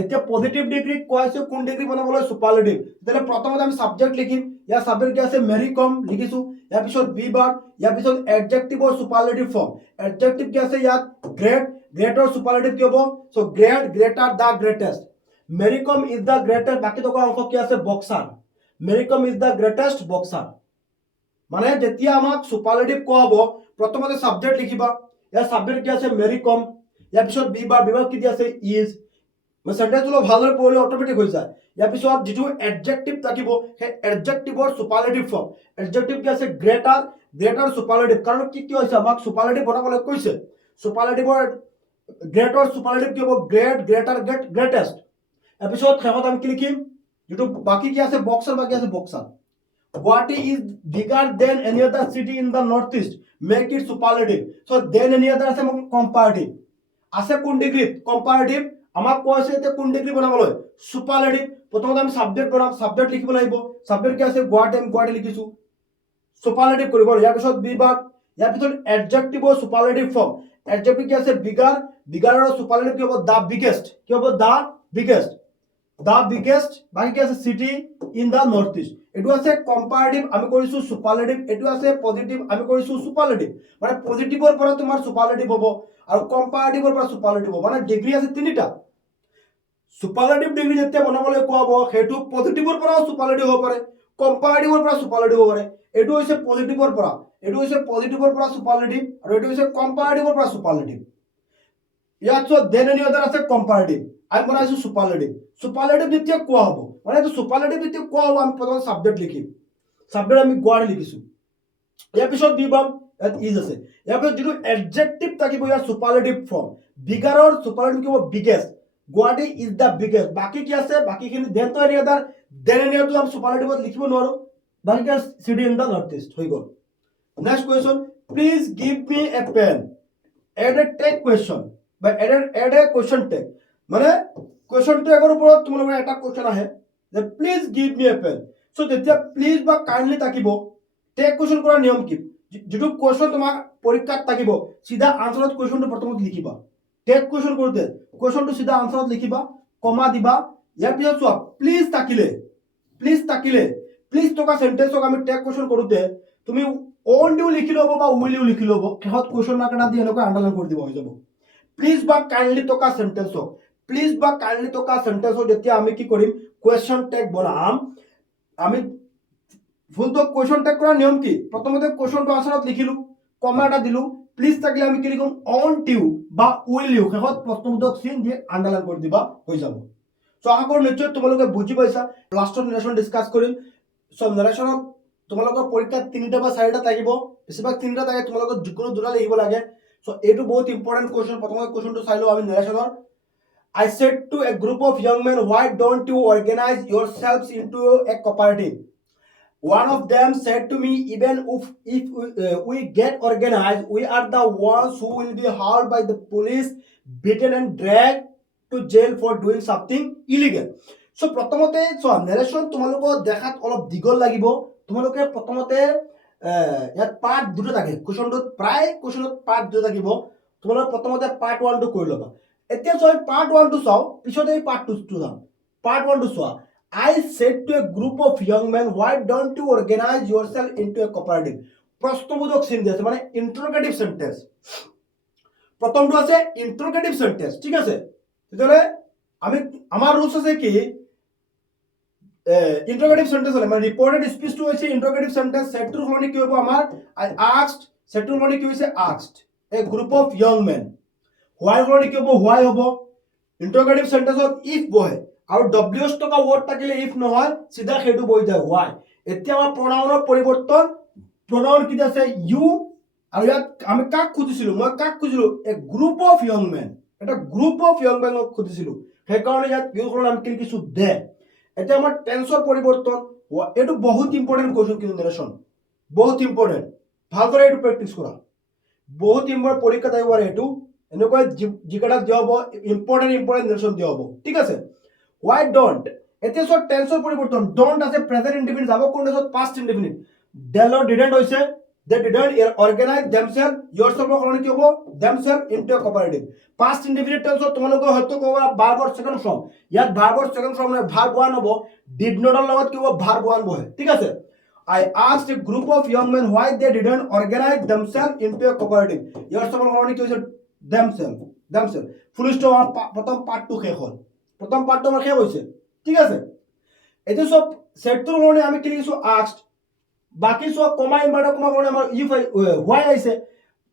এতিয়া পজিটিভ ডিগ্ৰী কোৱা হৈছে কোন ডিগ্ৰী বনাবলৈ, সুপাৰলেটিভ। তেতিয়াহ'লে প্ৰথমতে আমি সাবজেক্ট লিখিম, ইয়াৰ সাবজেক্ট কি আছে মেৰি কম লিখিছোঁ, ইয়াৰ পিছত বি ভাৰ্ব, ইয়াৰ পিছত এডজেক্টিভৰ সুপাৰলেটিভ ফৰ্ম, এডজেক্টিভ কি আছে ইয়াত গ্ৰেট, গ্ৰেটৰ সুপাৰলেটিভ কি হ'ব, so great, greater, the greatest, Mary Kom is the greatest, বাকী টকা অংশ কি আছে boxer, Mary Kom is the greatest boxer. মানে যেতিয়া আমাক সুপাৰলেটিভ কোৱা হ'ব প্ৰথমতে সাবজেক্ট লিখিবা, ইয়াৰ সাবজেক্ট কি আছে মেৰি কম, ইয়াৰ পিছত বি ভাৰ্ব কি দি আছে ইজ, মানে সেন্টেন্স অলপ ভালদৰে পঢ়িলে অটোমেটিক হৈ যায়। ইয়াৰ পিছত যিটো এডজেক্টিভ থাকিব সেই এডজেক্টিভৰ সুপাৰলেটিভ ফৰ্ম, এডজেক্টিভ কি আছে গ্ৰেটাৰ, গ্ৰেটাৰ সুপাৰলেটিভ, কাৰণ কি হৈছে আমাক সুপাৰলেটিভ বনাবলৈ কৈছে, সুপাৰলেটিভৰ গ্ৰেটৰ সুপাৰলেটিভ কি হ'ব গ্ৰেট, গ্ৰেটাৰ, গ্ৰেটেষ্ট। ইয়াৰ পিছত শেষত আমি কি লিখিম, যিটো বাকী কি আছে boxer, Guwahati is bigger than any other city in the northeast, make it superlative. So then any other আছে comparative, আছে কোন ডিগ্ৰীত comparative, আমাক কোৱা আছে এতিয়া কোন ডিগ্ৰী বনাবলৈ সুপাৰলেটিভ। প্ৰথমতে আমি সাবজেক্ট বনাম, সাবজেক্ট লিখিব লাগিব, সাবজেক্ট কি আছে গুৱাহাটী, আমি গুৱাহাটী লিখিছো, সুপাৰলেটিভ কৰিব। ইয়াৰ পিছত বি ভাৰ্ব, ইয়াৰ পিছত এডজেক্টিভৰ সুপাৰলেটিভ ফৰ্ম, এডজেক্টিভ কি আছে বিগাৰ, বিগাৰৰ সুপাৰলেটিভ কি হ'ব দা বিগেষ্ট, কি হ'ব দা বিগেষ্ট, বাকি কি আছে সিটি ইন দা নৰ্থ ইষ্ট। এটো আছে কম্পাৰেটিভ, আমি কৰিছো সুপাৰলেটিভ, এটো আছে পজিটিভ, আমি কৰিছো সুপাৰলেটিভ। মানে পজিটিভৰ পৰা তোমাৰ সুপাৰলেটিভ হ'ব আৰু কম্পাৰেটিভৰ পৰা সুপাৰলেটিভ হ'ব, মানে ডিগ্ৰী আছে তিনিটা। সুপাৰলেটিভ ডিগ্ৰী যেতিয়া বনাবলৈ কোৱা হ'ব সেইটো পজিটিভৰ পৰাও সুপাৰলেটিভ হ'ব পাৰে, কম্পাৰেটিভৰ পৰা সুপাৰলেটিভ হ'ব পাৰে। এটো হৈছে পজিটিভৰ পৰা, সুপাৰলেটিভ, আৰু এটো হৈছে কম্পাৰেটিভৰ পৰা সুপাৰলেটিভ। ইয়াত দেন এনি আদাৰ আছে কম্পাৰেটিভ, আমি বনাইছো সুপাৰলেটিভ। সুপাৰলেটিভ যেতিয়া কোৱা হ'ব, মানে এইটো সুপাৰলেটিভ যেতিয়া কোৱা হ'ব আমি প্ৰথমে সাবজেক্ট লিখিম, সাবজেক্ট আমি গুৱাহাটী লিখিছো, ইয়াৰ পিছত বি ভাৰ্ব, ইয়াত ইজ আছে, ইয়াৰ পিছত যিটো এডজেক্টিভ থাকিব ইয়াৰ সুপাৰলেটিভ ফৰ্ম, বিগাৰৰ সুপাৰলেটিভ কি হ'ব biggest, Guwahati is the biggest, বাকি কি আছে বাকিখিনি দেন তো এনি আদাৰ, দেন এনি আদাৰ আমি সুপাৰলেটিভত লিখিব নোৱাৰো, বাকি কি city in the north east হৈ গ'ল। Next question, please give me a pen, add a tag question বা এড এ কুৱেশ্যন টেগ, মানে কুৱেশ্যন টেগৰ ওপৰত তোমালোকৰ এটা কুৱেশ্যন আহে যে please give me a pen. So তেতিয়া প্লিজ বা কাইণ্ডলি থাকিব, টেগ কুৱেশ্যন কৰাৰ নিয়ম কি, যিটো কুৱেশ্যন তোমাৰ পৰীক্ষাত থাকিব সিধা আনসাৰত কুৱেশ্যনটো প্ৰথমত লিখিবা, টেগ কুৱেশ্যন কৰোঁতে কুৱেশ্যনটো সিধা আনসাৰত লিখিবা, কমা দিবা, ইয়াৰ পিছত চোৱা প্লিজ থাকিলে প্লিজ থকা সেন্টেন্সক আমি টেগ কুৱেশ্যন কৰোঁতে তুমি অন ডিউ লিখি ল'ব বা উইল ইউ লিখি ল'ব, শেষত কুৱেশ্যন মাৰ্ক এটা দি এনেকৈ আণ্ডাৰলাইন কৰি দিব হৈ যাব। প্লিজ বা কাইণ্ডলি থকা সেন্টেন্সক, যেতিয়া আমি কি কৰিম কুৱেশ্যন টেগ বনাম, আমি ফুলটো কুৱেশ্যন টেগ কৰাৰ নিয়ম কি, প্ৰথমতে কুৱেশ্যনটো আনসাৰত লিখিলো, কমা এটা দিলো, প্লিজ থাকিলে আমি কি লিখিম অন ডিউ বা উইল ইউ, শেষত প্ৰশ্নবোধক চিন দি আণ্ডাৰলাইন কৰি দিবা হৈ যাব। সো আশা কৰোঁ নিশ্চয় তোমালোকে বুজি পাইছা। লাষ্টত নেৰেশ্যন ডিছকাছ কৰিম। সো নেৰেশ্যনত তোমালোকৰ পৰীক্ষাত 3টা বা 4টা থাকিব, বেছিভাগ 3টা থাকে, তোমালোকৰ যিকোনো দুটা লিখিব লাগে। সো এইটো বহুত ইম্পৰ্টেণ্ট কুৱেশ্যন। প্ৰথমতে কুৱেশ্যনটো চাই লওঁ আমি নেৰেশ্যনৰ। I said to a group of young men, why don't you organize yourselves into a cooperative? One of them said to me, even if we get organized, we are the ones who will be hauled by the police, beaten and dragged to jail for doing something illegal. So প্ৰথমতে চোৱা narration তোমালোকৰ দেখাত অলপ দীঘল লাগিব, তোমালোকে প্ৰথমতে ইয়াত পাৰ্ট দুটা থাকে, কুৱেশ্যনটোত প্ৰায় কুৱেশ্যনত পাৰ্ট দুটা থাকিব, তোমালোকে প্ৰথমতে পাৰ্ট 1টো কৰি ল'বা। এতিয়া চোৱা পাৰ্ট 1টো চাওঁ, পিছতে এই পাৰ্ট 2টো চাম। পাৰ্ট 1টো চোৱা, I said to a group of young men, why don't you organize yourself into a cooperative? প্ৰশ্নবোধক চিন দি আছে, মানে ইন্টাৰগেটিভ সেন্টেন্স। প্ৰথমটো আছে ইন্টাৰগেটিভ সেন্টেন্স, ঠিক আছে। তেতিয়াহ'লে আমি আমাৰ ৰুলছ আছে কি ইন্টাৰগেটিভ সেন্টেন্স হলে মানে ৰিপৰ্টেড স্পীচটো হৈছে ইন্টাৰগেটিভ সেন্টেন্স, সেটটোৰ সলনি কি হ'ব আমাৰ I asked, সেটটোৰ সলনি কি হৈছে asked a group of young men, হোৱাই সলনি কি হ'ব হোৱাই হ'ব। ইন্টাৰগেটিভ সেন্টেন্সত ইফ বহে আৰু WH টকা ৱৰ্ড থাকিলে ইফ নহয় সিধা সেইটো বহি যায় why এতিয়া আমাৰ প্ৰনাউনৰ পৰিৱৰ্তন pronoun কি আছে you আৰু ইয়াত আমি কাক খুজিছিলো মই কাক খুজিলো এ গ্ৰুপ অফ ইয়ং মেন এটা গ্ৰুপ অফ ইয়ং মেনক খুজিছিলো সেই কাৰণে ইয়াত ইউ হ'ল আমি কি লিখিছো দে এতিয়া আমাৰ টেন্সৰ পৰিৱৰ্তন এটো বহুত ইম্পৰ্টেন্ট কোৱেশ্চন কিন্তু নেৰেশন বহুত ইম্পৰ্টেন্ট ভালদৰে এটো প্ৰেক্টিস কৰা বহুত ইম্পৰ্টেন্ট পৰীক্ষাত আহিব এটো এনেকৈ জিকাটা দিয়া হ'ব ইম্পৰ্টেন্ট নেৰেশন দিয়া হ'ব ঠিক আছে why don't এতিয়া সব টেন্সৰ পৰিৱৰ্তন don't আছে প্ৰেজেন্ট ইনডিফিনিট যাব কোন আছে past indefinite did or didn't হৈছে they didn't organize themselves yourself কারণে কি হ'ব themselves into a cooperative past indefinite tense তোমালোকে হয়তো কবা verb or second form ইয়াত verb or second form মানে verb 1 হ'ব did not ৰ লগত কি হ'ব verb 1 বহে ঠিক আছে I asked a group of young men why they didn't organize themselves into a cooperative yourself কারণে কি হৈছে themselves ফুল স্টপ প্রথম পার্ট 2 শেষ হল প্রথম পার্ট আমার শেষ হৈছে ঠিক আছে এটা সব সেটৰ কারণে আমি কি লিখিছো asked বাকি সব কমা ইনভার্টার কমা কারণে আমার ইফ হোয়াই আইছে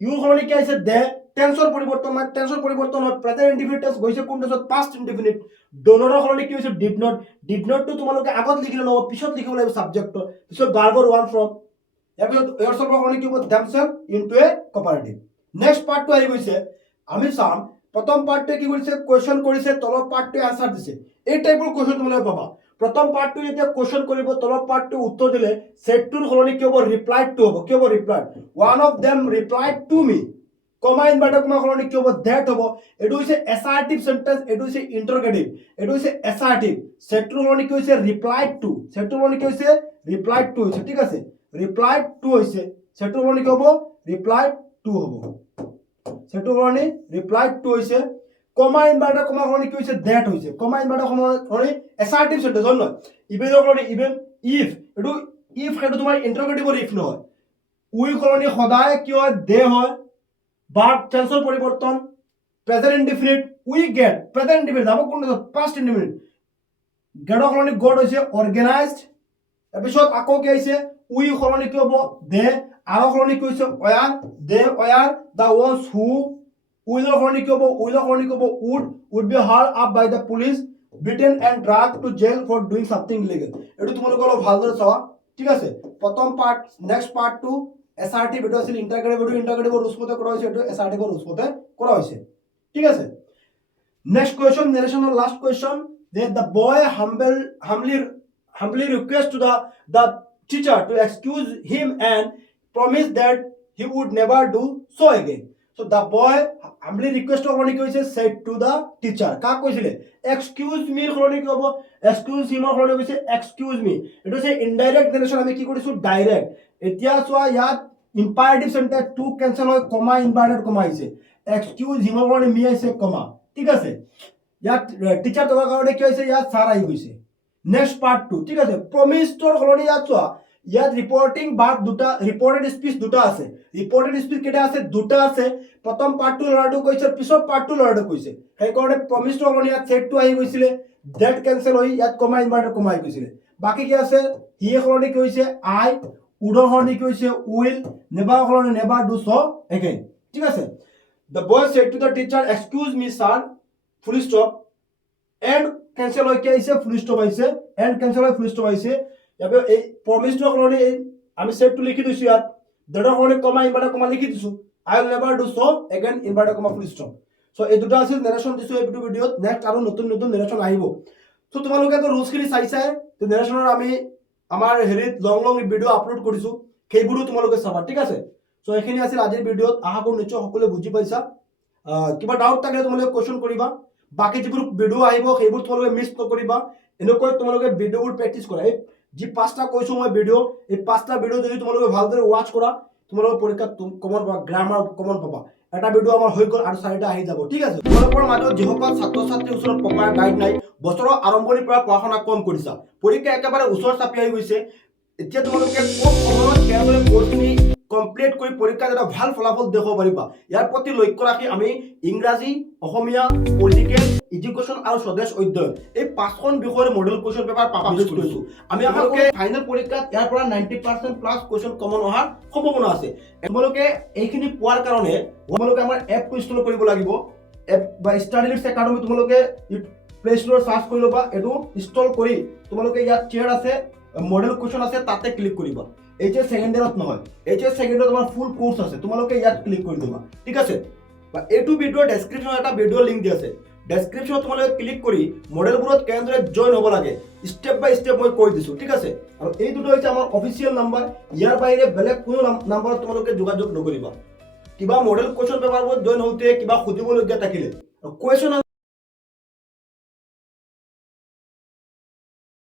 ইউ কারণে কি আইছে দে টেন্সর পরিবর্তন মানে টেন্সর পরিবর্তন হয় প্রেজেন্ট ইনডিফিনিট টেন্স গৈছে কোন টেন্সত পাস্ট ইনডিফিনিট ডোনৰৰ কারণে কি হৈছে ডিড নট তো তোমালোকে আগত লিখিলে ন পিছত লিখিব লাগিব সাবজেক্ট পিছত ভাৰ্বৰ ওয়ান ফ্ৰম ইয়াৰ পিছত ইয়াৰসৰ কাৰণে কি হ'ব themself into a cooperative next part আহি গৈছে আমি চাম প্ৰথম পাৰ্টে কি কৰিছে কোৱেশ্চন কৰিছে তলৰ পাৰ্টে আনসাৰ দিছে এই টাইপৰ কোৱেশ্চন তোমালোকে পাবা প্ৰথম পাৰ্টটো যেতিয়া কোৱেশ্চন কৰিব তলৰ পাৰ্টটো উত্তৰ দিলে সেটটোৰ সলনি কি হ'ব ৰিপ্লাইড টু হ'ব কি হ'ব replied one of them replied to me comma inverted comma সলনি কি হ'ব দ্যাট হ'ব এটো হৈছে অ্যাসার্টিভ সেন্টেন্স এটো হৈছে ইন্টারোগেটিভ এটো হৈছে অ্যাসার্টিভ সেটটোৰ সলনি কি হৈছে ৰিপ্লাইড টু সেটটোৰ সলনি কি হৈছে ৰিপ্লাইড টু হৈছে ঠিক আছে ৰিপ্লাইড টু হৈছে সেটটোৰ সলনি কি হ'ব ৰিপ্লাইড টু হ'ব সেটটোৰ সলনি ৰিপ্লাইড টু হৈছে কমা ইনভার্টার কমা সলনি কি হৈছে দ্যাট হৈছে কমা ইনভার্টার সলনি অ্যাসার্টিভ সেন্টেন্স হয় নহয় ইভেনৰ সলনি ইভেন ইফ এটো ইফ হেটো তোমাৰ ইন্টাৰোগেটিভৰ ইফ নহয় উই সলনি সদায় কি হয় দে হয় verb টেন্সৰ পৰিৱৰ্তন present indefinite we get present indefinite যাব কোন পাষ্ট ইনডিফিনিট গেটৰ সলনি গড হৈছে অৰ্গেনাইজড এপিছত আকৌ কি হৈছে উই সলনি কি হ'ব দে আৰু সলনি কি হৈছে অয়াৰ দে অয়াৰ দা ওয়ান্স হু উইলৰ সলনি কি হ'ব উইলৰ সলনি কি হ'ব would be hauled up by the police beaten and dragged to jail for doing something illegal এটো তোমালোকে অলপ ভালদৰে চাবা ঠিক আছে প্ৰথম পাৰ্ট নেক্সট পাৰ্টটো এসআৰটিভ এটো আছিল ইন্টাৰোগেটিভৰ ৰূপতে কৰা হৈছে এটো এসআৰটিভৰ ৰূপতে কৰা হৈছে ঠিক আছে নেক্সট কোৱেশ্চন নেৰেশনৰ last question that the boy humbly request to the teacher to excuse him and promise that he would never do so again so the boy humbly request কৰনি কি হৈছে said to the teacher কাক কৈছিলে excuse me কৰনি কি হ'ব excuse him কৰনি কৈছে excuse me এটো হৈছে indirect নেৰেশন আমি কি কৰিছো ডাইৰেক্ট এতিয়া চোৱা ইয়াত ইম্পাৰেটিভ সেন্টেন্স টু ক্যান্সেল হয় কমা ইনভাৰ্টেড কমা আহিছে excuse him কৰনি মি আহিছে কমা ঠিক আছে ইয়াত টিচাৰ থকা কাৰণে কি হৈছে ইয়াত সাৰ আহি গৈছে নেক্সট পাৰ্ট 2 ঠিক আছে প্ৰমিস টৰ সলনি ইয়াত চোৱা ইয়াত ৰিপৰ্টিং ভাৰ্ব দুটা ৰিপৰ্টেড স্পিচ দুটা আছে ৰিপৰ্টেড স্পিচ কেটা আছে দুটা আছে প্ৰথম পাৰ্ট 2 লৰাটো কৈছে পিছত পাৰ্ট 2 লৰাটো কৈছে সেই কাৰণে প্ৰমিস টৰ সলনি ইয়াত সেট টু আহি গৈছিলে দ্যাট ক্যান্সেল হৈ ইয়াত কমা ইনভাৰ্টেড কমা আহি গৈছিলে বাকি কি আছে হি সলনি কি হৈছে আই উডৰ সলনি কি হৈছে উইল নেভাৰ সলনি নেভাৰ ডু সো এগেইন ঠিক আছে the boy said to the teacher excuse me sir full stop and cancel হৈ কি আহিছে ফুল স্টপ আহিছে and cancel হৈ ফুল স্টপ আহিছে ইয়াবে এই প্ৰমিস টৰ সলনি আমি সেট টু লিখি দিছো ইয়াত ডেটৰ সলনি কমা ইনভাৰ্টেড কমা লিখি দিছো I will never do so again inverted comma full stop so এই দুটা আছিল নেৰেশন দিছো এই ভিডিওত নেক্সট আৰু নতুন নতুন নেৰেশন আহিব সো তোমালোকে তো ৰুলছখিনি চাইছাই তো নেৰেশনৰ আমি আমাৰ হেৰিত লং ভিডিও আপলোড কৰিছো সেইবোৰো তোমালোকে চাবা ঠিক আছে সো এখিনি আছিল আজিৰ ভিডিওত আশা কৰো নিশ্চয় সকলোৱে বুজি পাইছা কিবা ডাউট থাকিলে তোমালোকে কোৱেশ্চন কৰিবা বাকি যিবোৰ ভিডিও আহিব সেইবোৰ তোমালোকে মিছ নকৰিবা এনেকৈ তোমালোকে ভিডিওবোৰ প্ৰেক্টিস কৰা এই যি পাঁচটা কৈছো মই ভিডিও এই পাঁচটা ভিডিও যদি তোমালোকে ভালদৰে ওয়াচ কৰা তোমালোকৰ পৰীক্ষাত কমন পাবা গ্ৰামাৰ কমন পাবা এটা ভিডিও আমাৰ হৈ গল আৰু চাৰিটা আহি যাব ঠিক আছে তোমালোকৰ মাজত যিসকল ছাত্ৰ ছাত্ৰীৰ ওচৰত প্ৰপাৰ গাইড নাই বছৰৰ আৰম্ভণিৰ পৰা পঢ়াশুনা কম কৰিছা পৰীক্ষা একেবাৰে ওচৰ চাপি আহি গৈছে এতিয়া তোমালোকে কম সময়ত কেনেদৰে কোৰ্সখিনি কমপ্লিট কৰি পৰীক্ষাত এটা ভাল ফলাফল দেখাব পাৰিবা ইয়াৰ প্ৰতি লক্ষ্য ৰাখি আমি ইংৰাজী অসমীয়া পলিটিকেল এডুকেশ্যন আৰু স্বদেশ অধ্যয়ন এই পাঁচখন বিষয়ৰ মডেল কোৱেশ্চন পেপাৰ পাবলিছ কৰিছো আমি আপোনালোকে ফাইনেল পৰীক্ষাত ইয়াৰ পৰা 90% প্লাস কোৱেশ্চন কমন অহাৰ সম্ভাৱনা আছে তোমালোকে এইখিনি পোৱাৰ কাৰণে তোমালোকে আমাৰ এপটো ইনষ্টল কৰিব লাগিব এপ বা ষ্টাডি লিডছ একাডেমি তোমালোকে প্লে ষ্ট'ৰত চাৰ্চ কৰি ল'বা, এইটো ইনষ্টল কৰি তোমালোকে ইয়াত চেয়াৰ আছে, মডেল কুৱেশ্যন আছে, তাতে ক্লিক কৰিবা। এইচ এছ ছেকেণ্ড ইয়াৰত নহয়, এইচ এছ ছেকেণ্ড ইয়াৰত তোমাৰ ফুল কোৰ্চ আছে, তোমালোকে ইয়াত ক্লিক কৰি দিবা, ঠিক আছে। এইটো ভিডিঅ'ৰ ডেছক্ৰিপশ্যনত এটা ভিডিঅ' লিংক দি আছে, ডেছক্ৰিপশ্যনত তোমালোকে ক্লিক কৰি মডেলবোৰত কেনেদৰে জইন হ'ব লাগে ষ্টেপ বাই ষ্টেপ মই কৈ দিছোঁ, ঠিক আছে। আৰু এই দুটা হৈছে আমাৰ অফিচিয়েল নাম্বাৰ, ইয়াৰ বাহিৰে বেলেগ কোনো নাম্বাৰত তোমালোকে যোগাযোগ নকৰিবা। কিবা মডেল কুৱেশ্যন পেপাৰবোৰত জইন হওঁতে কিবা সুধিবলগীয়া থাকিলে কুৱেশ্যন